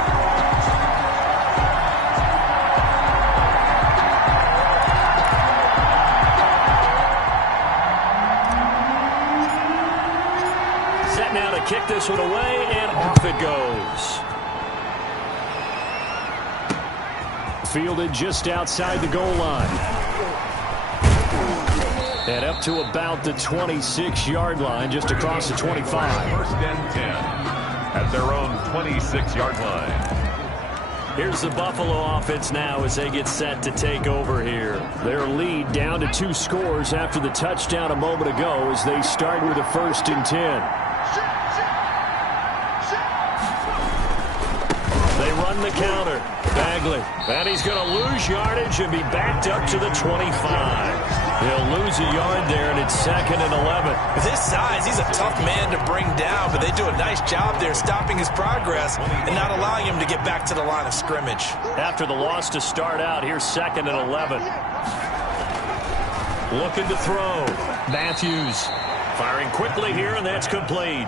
Set now to kick this one away, and off it goes. Fielded just outside the goal line. And up to about the 26-yard line, just across the 25. 1st and 10 at their own 26-yard line. Here's the Buffalo offense now as they get set to take over here. Their lead down to 2 scores after the touchdown a moment ago as they start with a 1st and 10. They run the counter. Bagley. And he's going to lose yardage and be backed up to the 25. He'll lose a yard there, and it's 2nd and 11. With his size, he's a tough man to bring down, but they do a nice job there stopping his progress and not allowing him to get back to the line of scrimmage. After the loss to start out, here's 2nd and 11. Looking to throw. Matthews firing quickly here, and that's complete.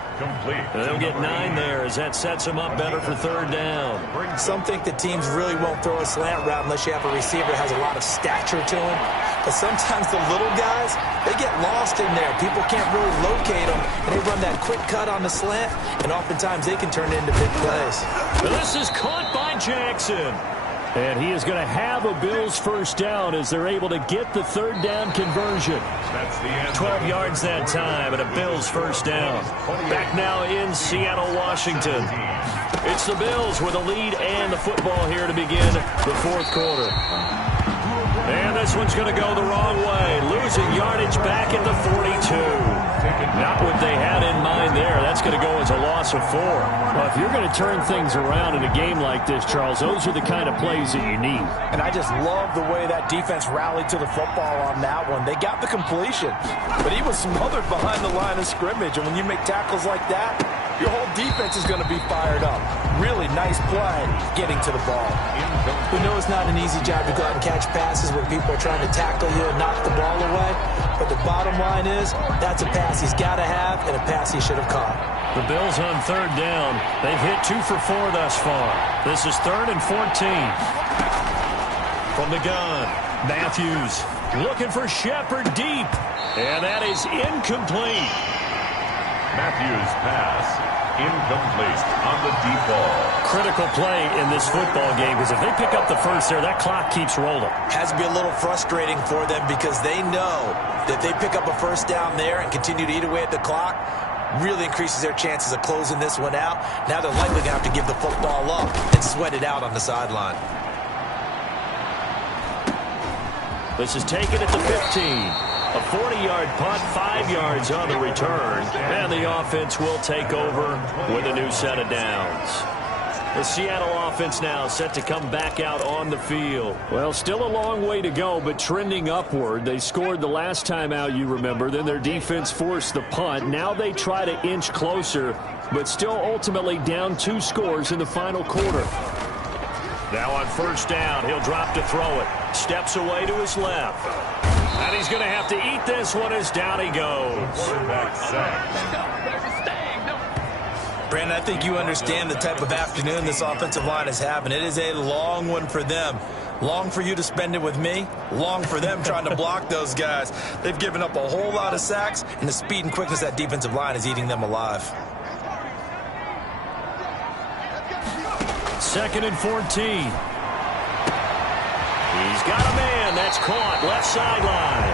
They'll get 9 there as that sets him up better for 3rd down. Some think that teams really won't throw a slant route unless you have a receiver that has a lot of stature to him. But sometimes the little guys, they get lost in there. People can't really locate them, and they run that quick cut on the slant, and oftentimes they can turn it into big plays. This is caught by Jackson. And he is going to have a Bills 1st down as they're able to get the 3rd down conversion. That's the end. 12 yards that time and a Bills 1st down. Back now in Seattle, Washington. It's the Bills with a lead and the football here to begin the 4th quarter. And this one's going to go the wrong way. Losing yardage back at the 42. Not what they had in mind there. That's going to go as a loss of 4. Well, if you're going to turn things around in a game like this, Charles, those are the kind of plays that you need. And I just love the way that defense rallied to the football on that one. They got the completion, but he was smothered behind the line of scrimmage. And when you make tackles like that, your whole defense is going to be fired up. Really nice play getting to the ball. We know it's not an easy job to go out and catch passes when people are trying to tackle you and knock the ball away. But the bottom line is that's a pass he's got to have and a pass he should have caught. The Bills on 3rd down. They've hit 2 for 4 thus far. This is 3rd and 14. From the gun, Matthews looking for Shepard deep. And that is incomplete. Matthews' pass incomplete on the deep ball. Critical play in this football game, because if they pick up the first there, that clock keeps rolling. Has to be a little frustrating for them because they know that they pick up a first down there and continue to eat away at the clock, really increases their chances of closing this one out. Now they're likely going to have to give the football up and sweat it out on the sideline. This is taken at the 15. A 40-yard punt, 5 yards on the return, and the offense will take over with a new set of downs. The Seattle offense now set to come back out on the field. Well, still a long way to go, but trending upward. They scored the last time out, you remember. Then their defense forced the punt. Now they try to inch closer, but still ultimately down 2 scores in the final quarter. Now on first down, he'll drop to throw it. Steps away to his left. And he's going to have to eat this one as down he goes. Quarterback sack. Brandon, I think you understand the type of afternoon this offensive line is having. It is a long one for them. Long for you to spend it with me. Long for them trying to block those guys. They've given up a whole lot of sacks, and the speed and quickness of that defensive line is eating them alive. 2nd and 14. He's got a man. That's caught. Left sideline.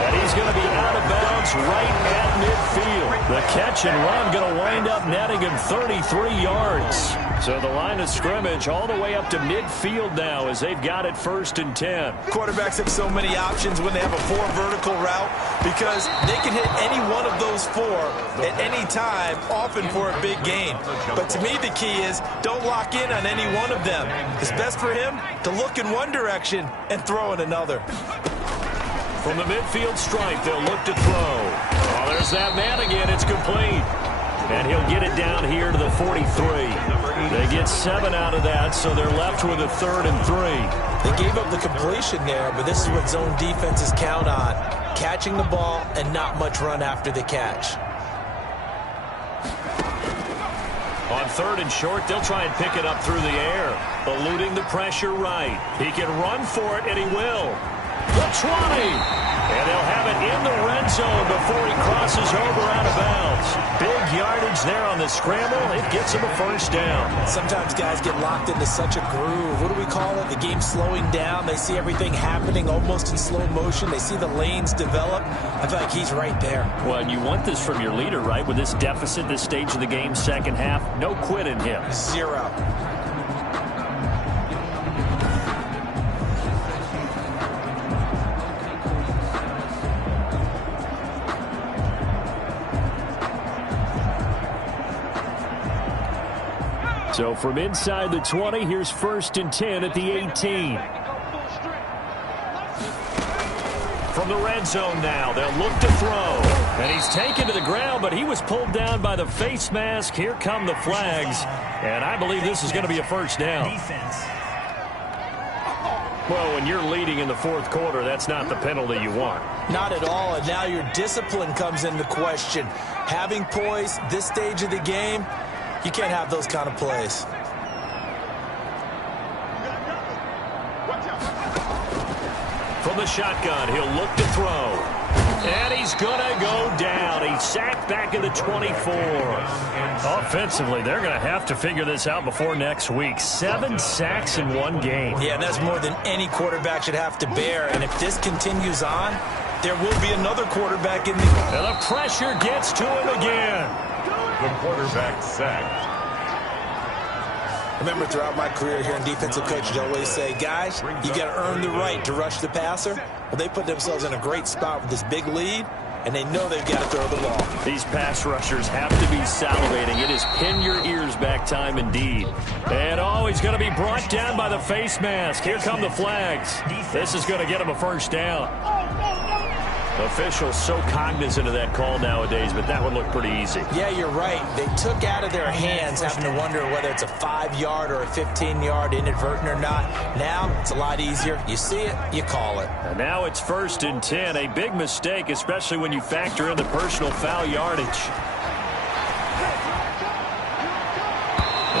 And he's going to be out of bounds right at midfield. The catch and run going to wind up netting him 33 yards. So the line of scrimmage all the way up to midfield now as they've got it 1st and 10. Quarterbacks have so many options when they have a 4 vertical route because they can hit any one of those 4 at any time, often for a big gain. But to me, the key is don't lock in on any one of them. It's best for him to look in one direction and throw in another. From the midfield stripe, they'll look to throw. Oh, there's that man again. It's complete. And he'll get it down here to the 43. They get 7 out of that, so they're left with a 3rd and 3. They gave up the completion there, but this is what zone defenses count on. Catching the ball and not much run after the catch. On 3rd and short, they'll try and pick it up through the air. Eluding the pressure right. He can run for it, and he will. The 20. And they'll have it in the red zone before he crosses over out of bounds. Big yardage there on the scramble. It gets him a 1st down. Sometimes guys get locked into such a groove. What do we call it? The game's slowing down. They see everything happening almost in slow motion. They see the lanes develop. I feel like he's right there. Well, and you want this from your leader, right? With this deficit, this stage of the game, second half, no quit in him. 0. So from inside the 20, here's 1st and 10 at the 18. From the red zone now, they'll look to throw. And he's taken to the ground, but he was pulled down by the face mask. Here come the flags. And I believe this is going to be a 1st down. Defense. Well, when you're leading in the 4th quarter, that's not the penalty you want. Not at all, and now your discipline comes into question. Having poise this stage of the game, you can't have those kind of plays. From the shotgun, he'll look to throw. And he's going to go down. He's sacked back in the 24. Offensively, they're going to have to figure this out before next week. 7 sacks in one game. Yeah, and that's more than any quarterback should have to bear. And if this continues on, there will be another quarterback in the... And the pressure gets to him again. The quarterback sacked. Remember, throughout my career here in defensive coaches, I always say, guys, you got to earn the right to rush the passer. Well, they put themselves in a great spot with this big lead, and they know they've got to throw the ball. These pass rushers have to be salivating. It is pin your ears back time indeed. And oh, he's going to be brought down by the face mask. Here come the flags. This is going to get him a 1st down. Officials so cognizant of that call nowadays, but that would look pretty easy. Yeah, you're right. They took out of their hands having to wonder whether it's a 5-yard or a 15-yard inadvertent or not. Now it's a lot easier. You see it, you call it. And now it's 1st and 10. A big mistake, especially when you factor in the personal foul yardage.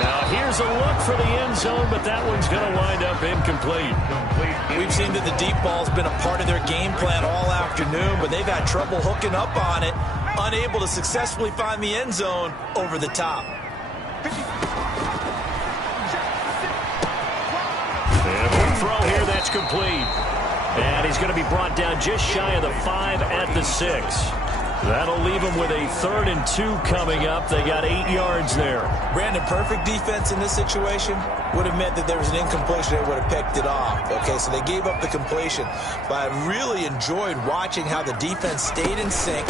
Now here's a look for the end zone, but that one's going to wind up incomplete. We've seen that the deep ball's been a part of their game plan all afternoon, but they've had trouble hooking up on it, unable to successfully find the end zone over the top. And a quick throw here, that's complete. And he's going to be brought down just shy of the 5 at the 6. That'll leave them with a 3rd and 2 coming up. They got 8 yards there. Brandon, perfect defense in this situation would have meant that there was an incompletion. They would have picked it off. Okay, so they gave up the completion. But I really enjoyed watching how the defense stayed in sync,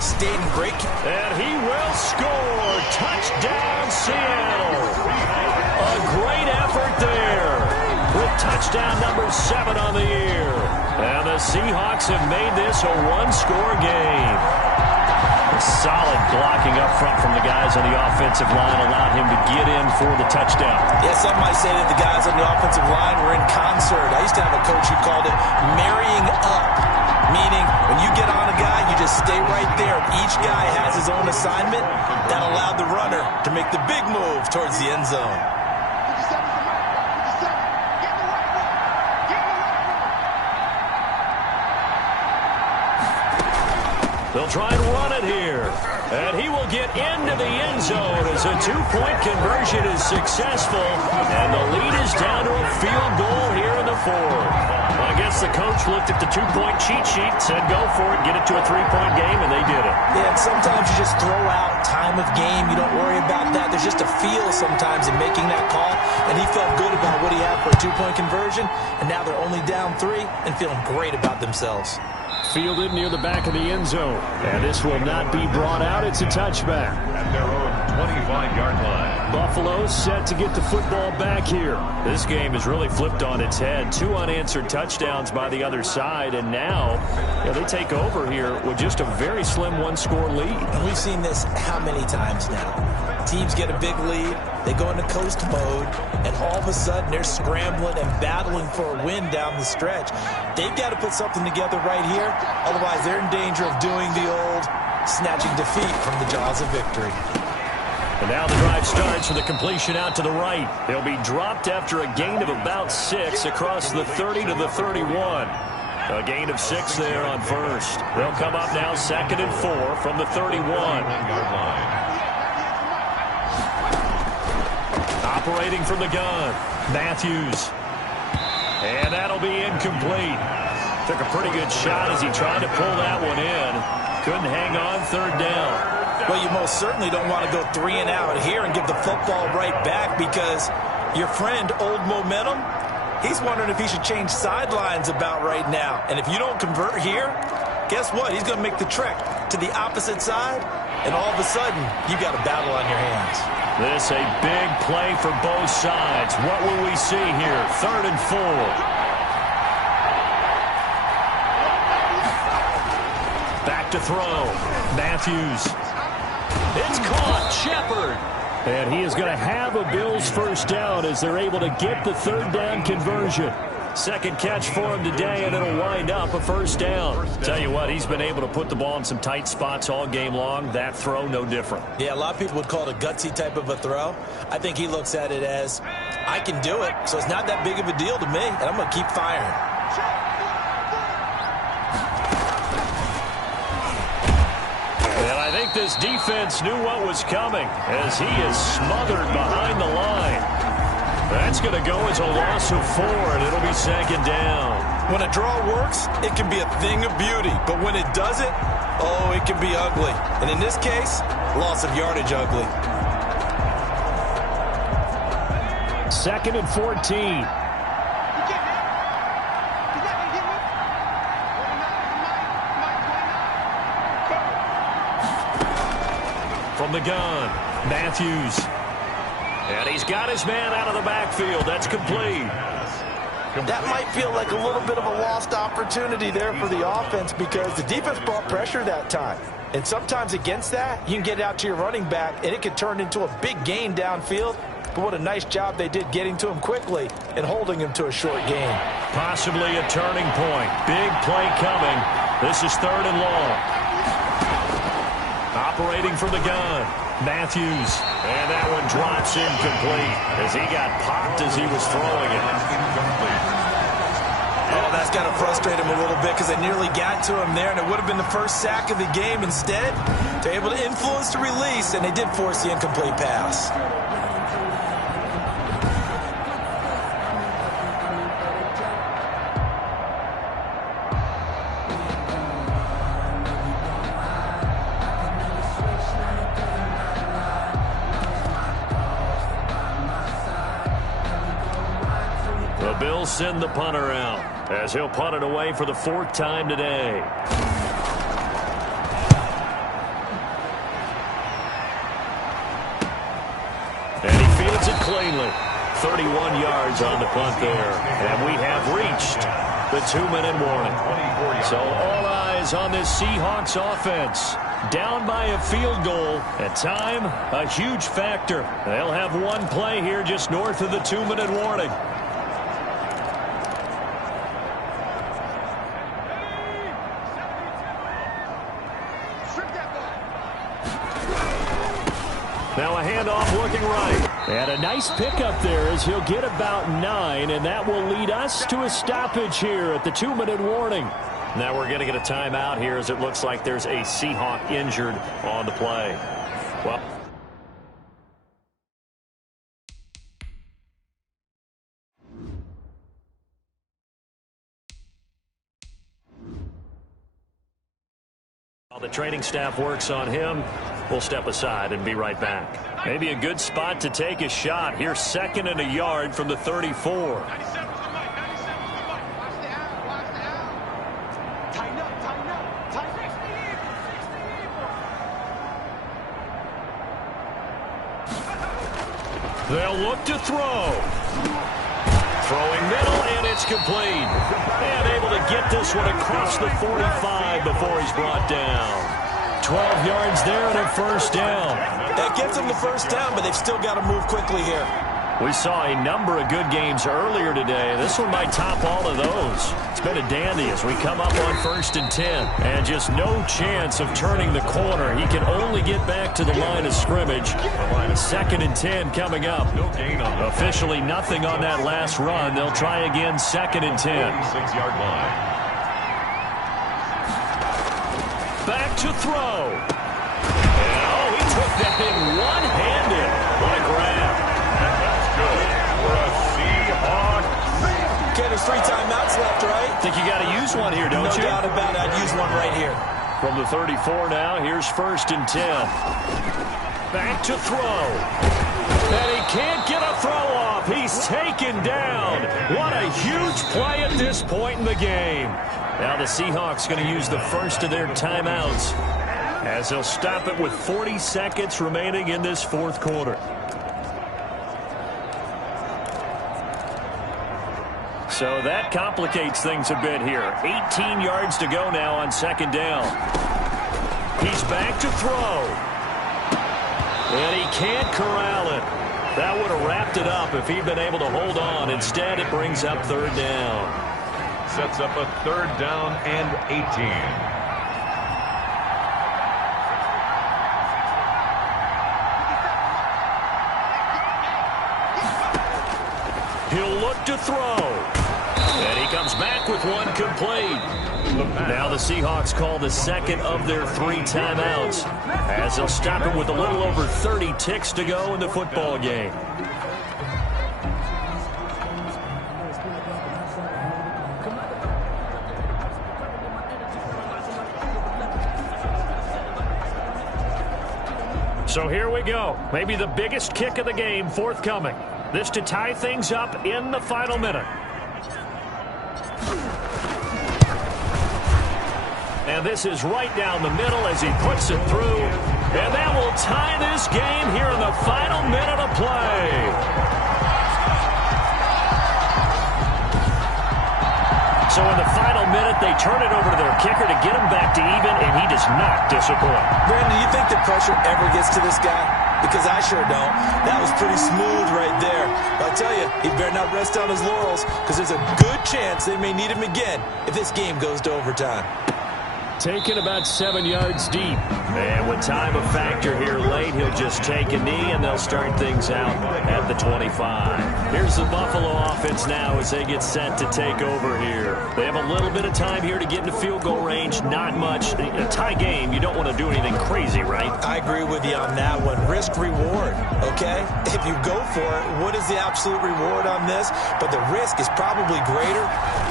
stayed in great. And he will score. Touchdown, Seattle. A great effort there with touchdown number 7 on the year. And the Seahawks have made this a one-score game. Solid blocking up front from the guys on the offensive line allowed him to get in for the touchdown. Yeah, some might say that the guys on the offensive line were in concert. I used to have a coach who called it marrying up, meaning when you get on a guy, you just stay right there. Each guy has his own assignment. That allowed the runner to make the big move towards the end zone. They'll try and run it here. And he will get into the end zone as a 2-point conversion is successful. And the lead is down to a field goal here in the 4th. I guess the coach looked at the 2-point cheat sheet, said go for it, get it to a 3-point game, and they did it. Yeah, and sometimes you just throw out time of game. You don't worry about that. There's just a feel sometimes in making that call. And he felt good about what he had for a 2-point conversion. And now they're only down 3 and feeling great about themselves. Fielded near the back of the end zone. And this will not be brought out. It's a touchback. At their own 25-yard line. Buffalo set to get the football back here. This game is really flipped on its head. 2 unanswered touchdowns by the other side. And now they take over here with just a very slim one-score lead. And we've seen this how many times now? Teams get a big lead. They go into coast mode. And all of a sudden, they're scrambling and battling for a win down the stretch. They've got to put something together right here. Otherwise, they're in danger of doing the old snatching defeat from the jaws of victory. And now the drive starts with a completion out to the right. He'll be dropped after a gain of about 6 across the 30 to the 31. A gain of 6 there on first. They'll come up now 2nd and 4 from the 31. Operating from the gun, Matthews. And that'll be incomplete. Took a pretty good shot as he tried to pull that one in. Couldn't hang on 3rd down. Well, you most certainly don't want to go 3 and out here and give the football right back because your friend, Old Momentum, he's wondering if he should change sidelines about right now. And if you don't convert here, guess what? He's going to make the trek to the opposite side, and all of a sudden, you got a battle on your hands. This a big play for both sides. What will we see here? 3rd and 4. Back to throw. Matthews. It's caught. Shepard. And he is going to have a Bills first down as they're able to get the 3rd down conversion. Second catch for him today, and it'll wind up a first down. Tell you what, he's been able to put the ball in some tight spots all game long. That throw, no different. Yeah, a lot of people would call it a gutsy type of a throw. I think he looks at it as, I can do it, so it's not that big of a deal to me, and I'm going to keep firing. And I think this defense knew what was coming as he is smothered behind the line. That's going to go as a loss of 4, and it'll be 2nd down. When a draw works, it can be a thing of beauty. But when it doesn't, oh, it can be ugly. And in this case, loss of yardage ugly. 2nd and 14. From the gun, Matthews. And he's got his man out of the backfield. That's complete. That might feel like a little bit of a lost opportunity there for the offense because the defense brought pressure that time. And sometimes against that, you can get out to your running back, and it can turn into a big gain downfield. But what a nice job they did getting to him quickly and holding him to a short gain. Possibly a turning point. Big play coming. This is 3rd and long. operating from the gun. Matthews. And that one drops incomplete as he got popped as he was throwing it. Oh, that's got to frustrate him a little bit because they nearly got to him there, and it would have been the first sack of the game. Instead, they're able to influence the release, and they did force the incomplete pass. The Bills send the punter out as he'll punt it away for the 4th time today. And he fields it cleanly. 31 yards on the punt there. And we have reached the 2-minute warning. So all eyes on this Seahawks offense. Down by a field goal. At time, a huge factor. They'll have one play here just north of the 2-minute warning. Now a handoff looking right. And a nice pickup there as he'll get about 9, and that will lead us to a stoppage here at the 2-minute warning. Now we're going to get a timeout here as it looks like there's a Seahawk injured on the play. Well, while the training staff works on him, we'll step aside and be right back. Maybe a good spot to take a shot. Here's 2nd and a yard from the 34. They'll look to throw. Throwing middle, and it's complete. And able to get this one across the 45 before he's brought down. 12 yards there and a first down. That gets them the first down, but they've still got to move quickly here. We saw a number of good games earlier today. This one might top all of those. It's been a dandy as we come up on 1st and 10. And just no chance of turning the corner. He can only get back to the line of scrimmage. 2nd and 10 coming up. Officially nothing on that last run. They'll try again 2nd and 10. 6-yard line. Back to throw. And, oh, he took that in one-handed. What a grab. And that's good for a Seahawk. Okay, there's 3 timeouts left, right? Think you got to use one here, don't you? No doubt about it. I'd use one right here. From the 34 now, here's 1st and 10. Back to throw. And he can't get a throw off. He's taken down. What a huge play at this point in the game. Now the Seahawks going to use the first of their timeouts as they'll stop it with 40 seconds remaining in this 4th quarter. So that complicates things a bit here. 18 yards to go now on 2nd down. He's back to throw. And he can't corral it. That would have wrapped it up if he'd been able to hold on. Instead, it brings up 3rd down. Sets up a 3rd down and 18. He'll look to throw. And he comes back with one complete. Now the Seahawks call the 2nd of their 3 timeouts as they'll stop it with a little over 30 ticks to go in the football game. So here we go. Maybe the biggest kick of the game forthcoming. This to tie things up in the final minute. And this is right down the middle as he puts it through. And that will tie this game here in the final minute of play. So in the final minute, they turn it over to their kicker to get him back to even, and he does not disappoint. Brandon, do you think the pressure ever gets to this guy? Because I sure don't. That was pretty smooth right there. But I tell you, he better not rest on his laurels because there's a good chance they may need him again if this game goes to overtime. Taken about 7 yards deep. And with time a factor here late, he'll just take a knee, and they'll start things out at the 25. Here's the Buffalo offense now as they get set to take over here. They have a little bit of time here to get into field goal range. Not much. A tie game, you don't want to do anything crazy, right? I agree with you on that one. Risk-reward, okay? If you go for it, what is the absolute reward on this? But the risk is probably greater.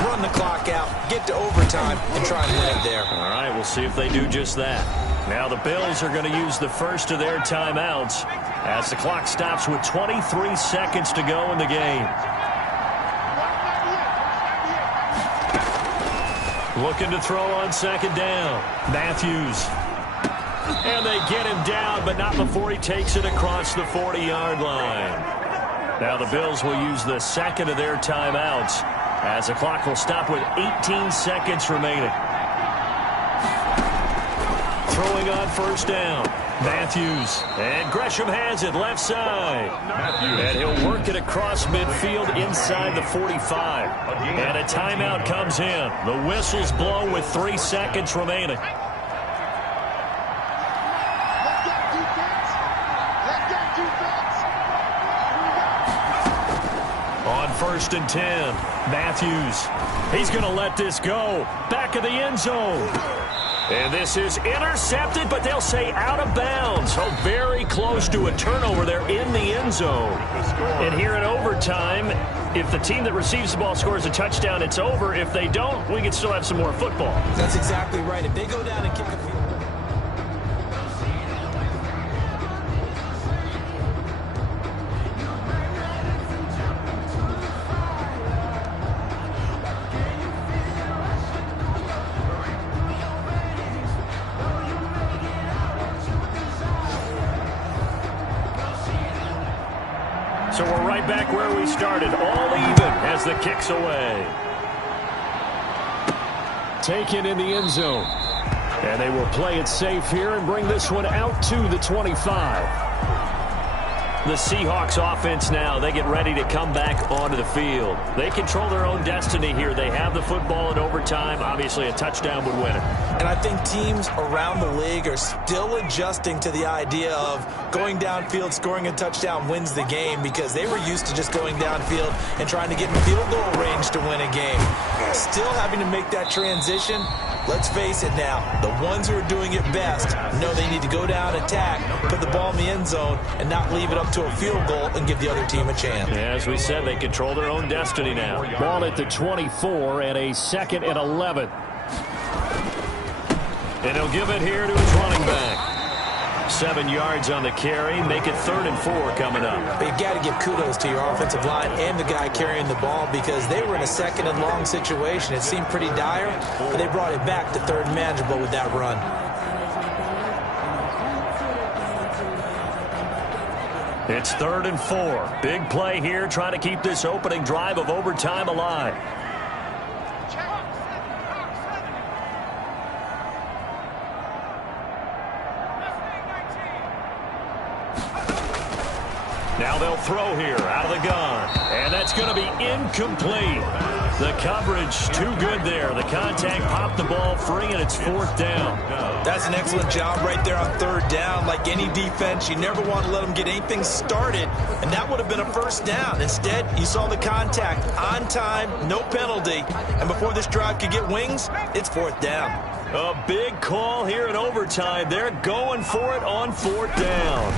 Run the clock out, get to overtime, and try and win it there. All right, we'll see if they do just that. Now the Bills are going to use the first of their timeouts as the clock stops with 23 seconds to go in the game. Looking to throw on second down. Matthews. And they get him down, but not before he takes it across the 40-yard line. Now the Bills will use the second of their timeouts as the clock will stop with 18 seconds remaining. Throwing on first down. Matthews. And Gresham has it left side. And he'll work it across midfield inside the 45. And a timeout comes in. The whistles blow with 3 seconds remaining. On first and 10, Matthews. He's going to let this go. Back of the end zone. And this is intercepted, but they'll say out of bounds. So very close to a turnover there in the end zone. And here in overtime, if the team that receives the ball scores a touchdown, it's over. If they don't, we can still have some more football. That's exactly right. If they go down and kick a field goal. So we're right back where we started, all even as the kick's away. Taken in the end zone. And they will play it safe here and bring this one out to the 25. The Seahawks offense now, they get ready to come back onto the field. They control their own destiny here. They have the football in overtime. Obviously, a touchdown would win it. And I think teams around the league are still adjusting to the idea of going downfield, scoring a touchdown wins the game, because they were used to just going downfield and trying to get in field goal range to win a game. Still having to make that transition. Let's face it now, the ones who are doing it best know they need to go down, attack, put the ball in the end zone, and not leave it up to a field goal and give the other team a chance. Yeah, as we said, they control their own destiny now. Ball at the 24 and a 2nd and 11. And he'll give it here to his running back. 7 yards on the carry. Make it 3rd and 4 coming up. But you've got to give kudos to your offensive line and the guy carrying the ball, because they were in a 2nd and long situation. It seemed pretty dire, but they brought it back to 3rd and manageable with that run. It's 3rd and 4. Big play here, trying to keep this opening drive of overtime alive. Now they'll throw here out of the gun. And that's going to be incomplete. The coverage too good there. The contact popped the ball free, and it's 4th down. That's an excellent job right there on 3rd down. Like any defense, you never want to let them get anything started, and that would have been a 1st down. Instead, you saw the contact on time, no penalty, and before this drive could get wings, it's 4th down. A big call here in overtime. They're going for it on 4th down.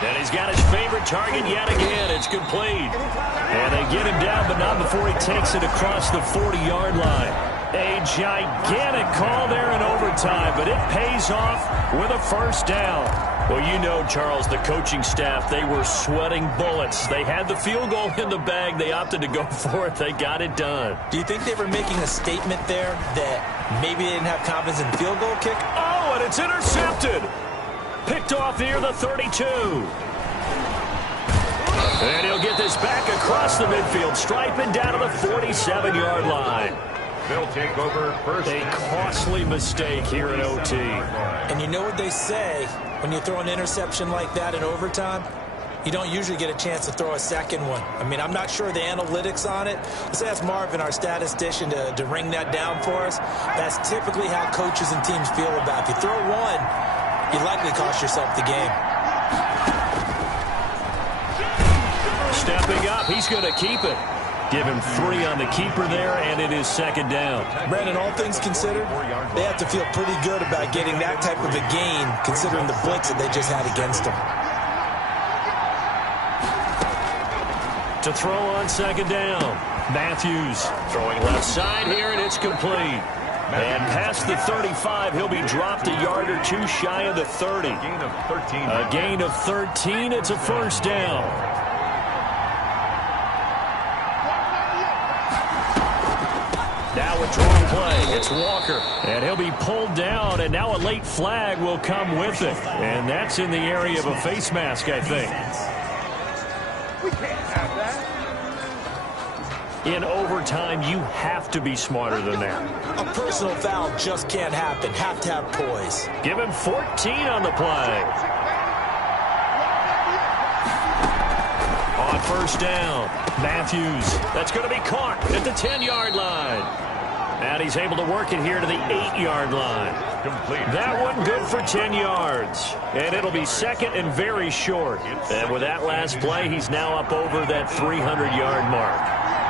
And he's got his favorite target yet again. It's complete. And they get him down, but not before he takes it across the 40-yard line. A gigantic call there in overtime, but it pays off with a 1st down. Well, you know, Charles, the coaching staff, they were sweating bullets. They had the field goal in the bag. They opted to go for it. They got it done. Do you think they were making a statement there that maybe they didn't have confidence in the field goal kick? Oh, and it's intercepted. Picked off near the 32. And he'll get this back across the midfield, striping down to the 47-yard line. They'll take over first. A costly mistake here in OT. And you know what they say when you throw an interception like that in overtime? You don't usually get a chance to throw a second one. I mean, I'm not sure the analytics on it. Let's ask Marvin, our statistician, to ring that down for us. That's typically how coaches and teams feel about it. If you throw one, you likely cost yourself the game. Stepping up, he's going to keep it. Give him 3 on the keeper there, and it is second down. Brandon, all things considered, they have to feel pretty good about getting that type of a gain, considering the blitz that they just had against them. To throw on second down, Matthews throwing left side here, and it's complete. And past the 35, he'll be dropped a yard or 2 shy of the 30. A gain of 13, it's a first down. Now a draw play. It's Walker. And he'll be pulled down, and now a late flag will come with it. And that's in the area of a face mask, I think. We can't have that. In overtime, you have to be smarter than that. A personal foul just can't happen. Have to have poise. Give him 14 on the play. On first down, Matthews. That's going to be caught at the 10-yard line. And he's able to work it here to the 8-yard line. Complete. That one good for 10 yards. And it'll be second and very short. And with that last play, he's now up over that 300-yard mark.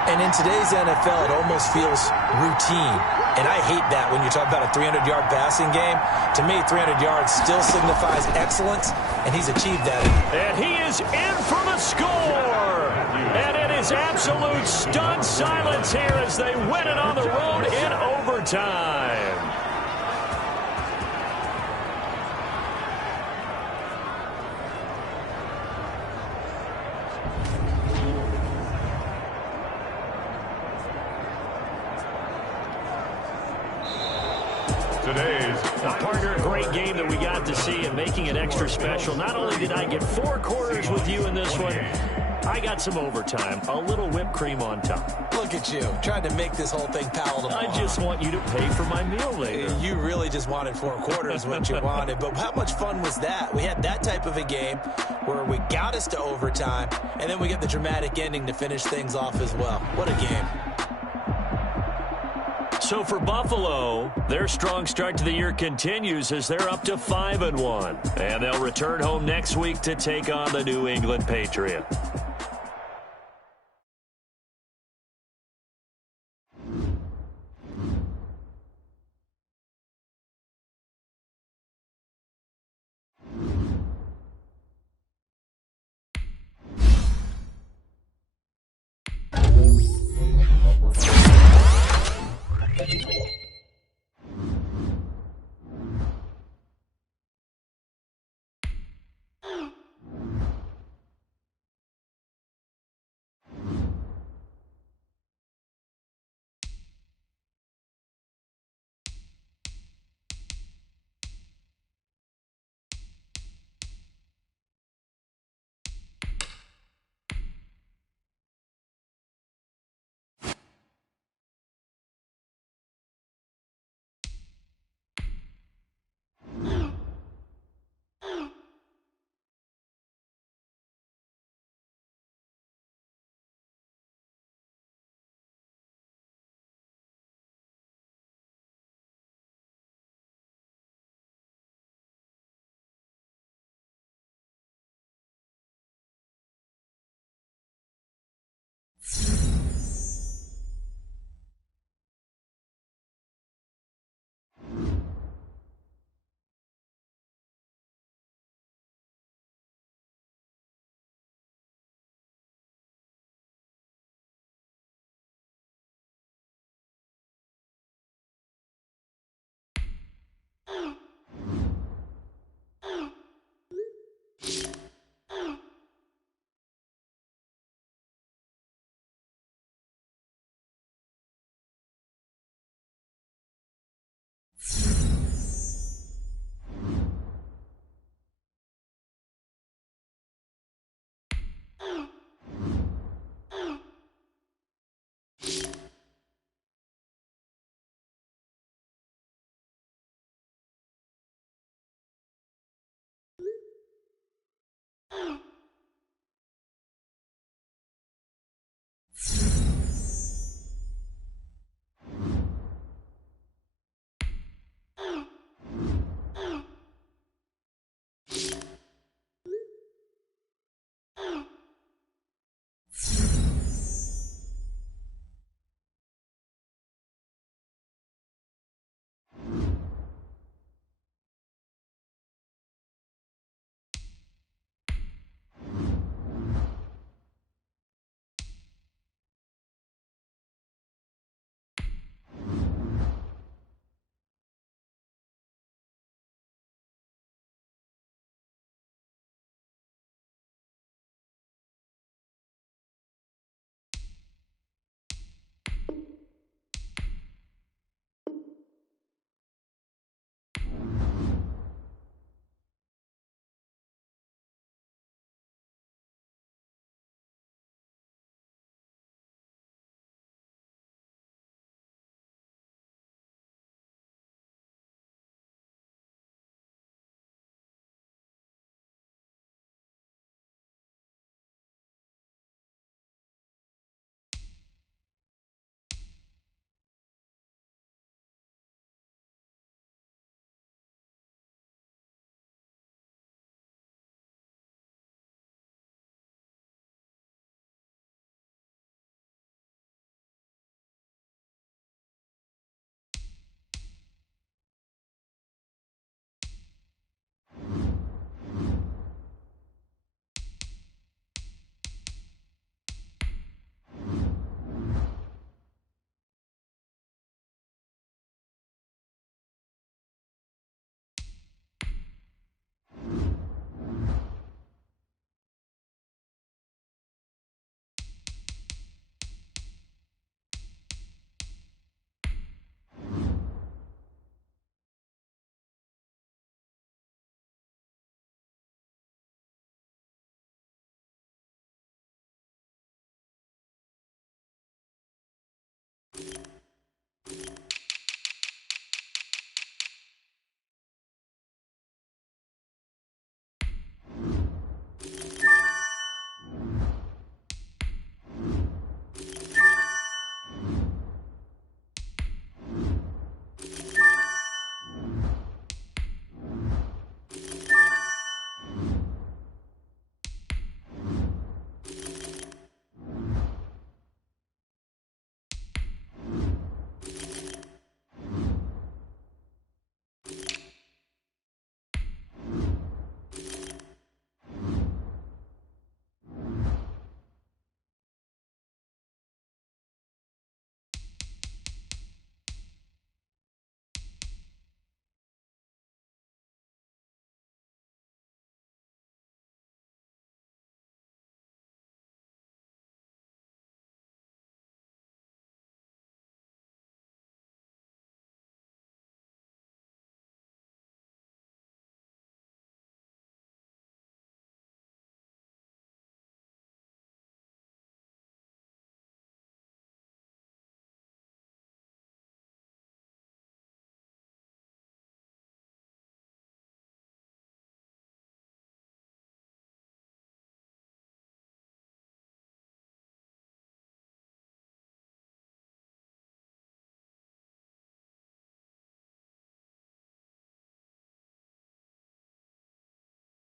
And in today's NFL, it almost feels routine. And I hate that when you talk about a 300-yard passing game. To me, 300 yards still signifies excellence, and he's achieved that. And he is in for the score. And it is absolute stunned silence here as they win it on the road in overtime. A partner, a great game that we got to see and making it extra special. Not only did I get 4 quarters with you in this one, I got some overtime, a little whipped cream on top. Look at you, trying to make this whole thing palatable. I just want you to pay for my meal later. You really just wanted 4 quarters, what you wanted. But how much fun was that? We had that type of a game where we got us to overtime, and then we get the dramatic ending to finish things off as well. What a game. So for Buffalo, their strong start to the year continues as they're up to 5-1. And they'll return home next week to take on the New England Patriots.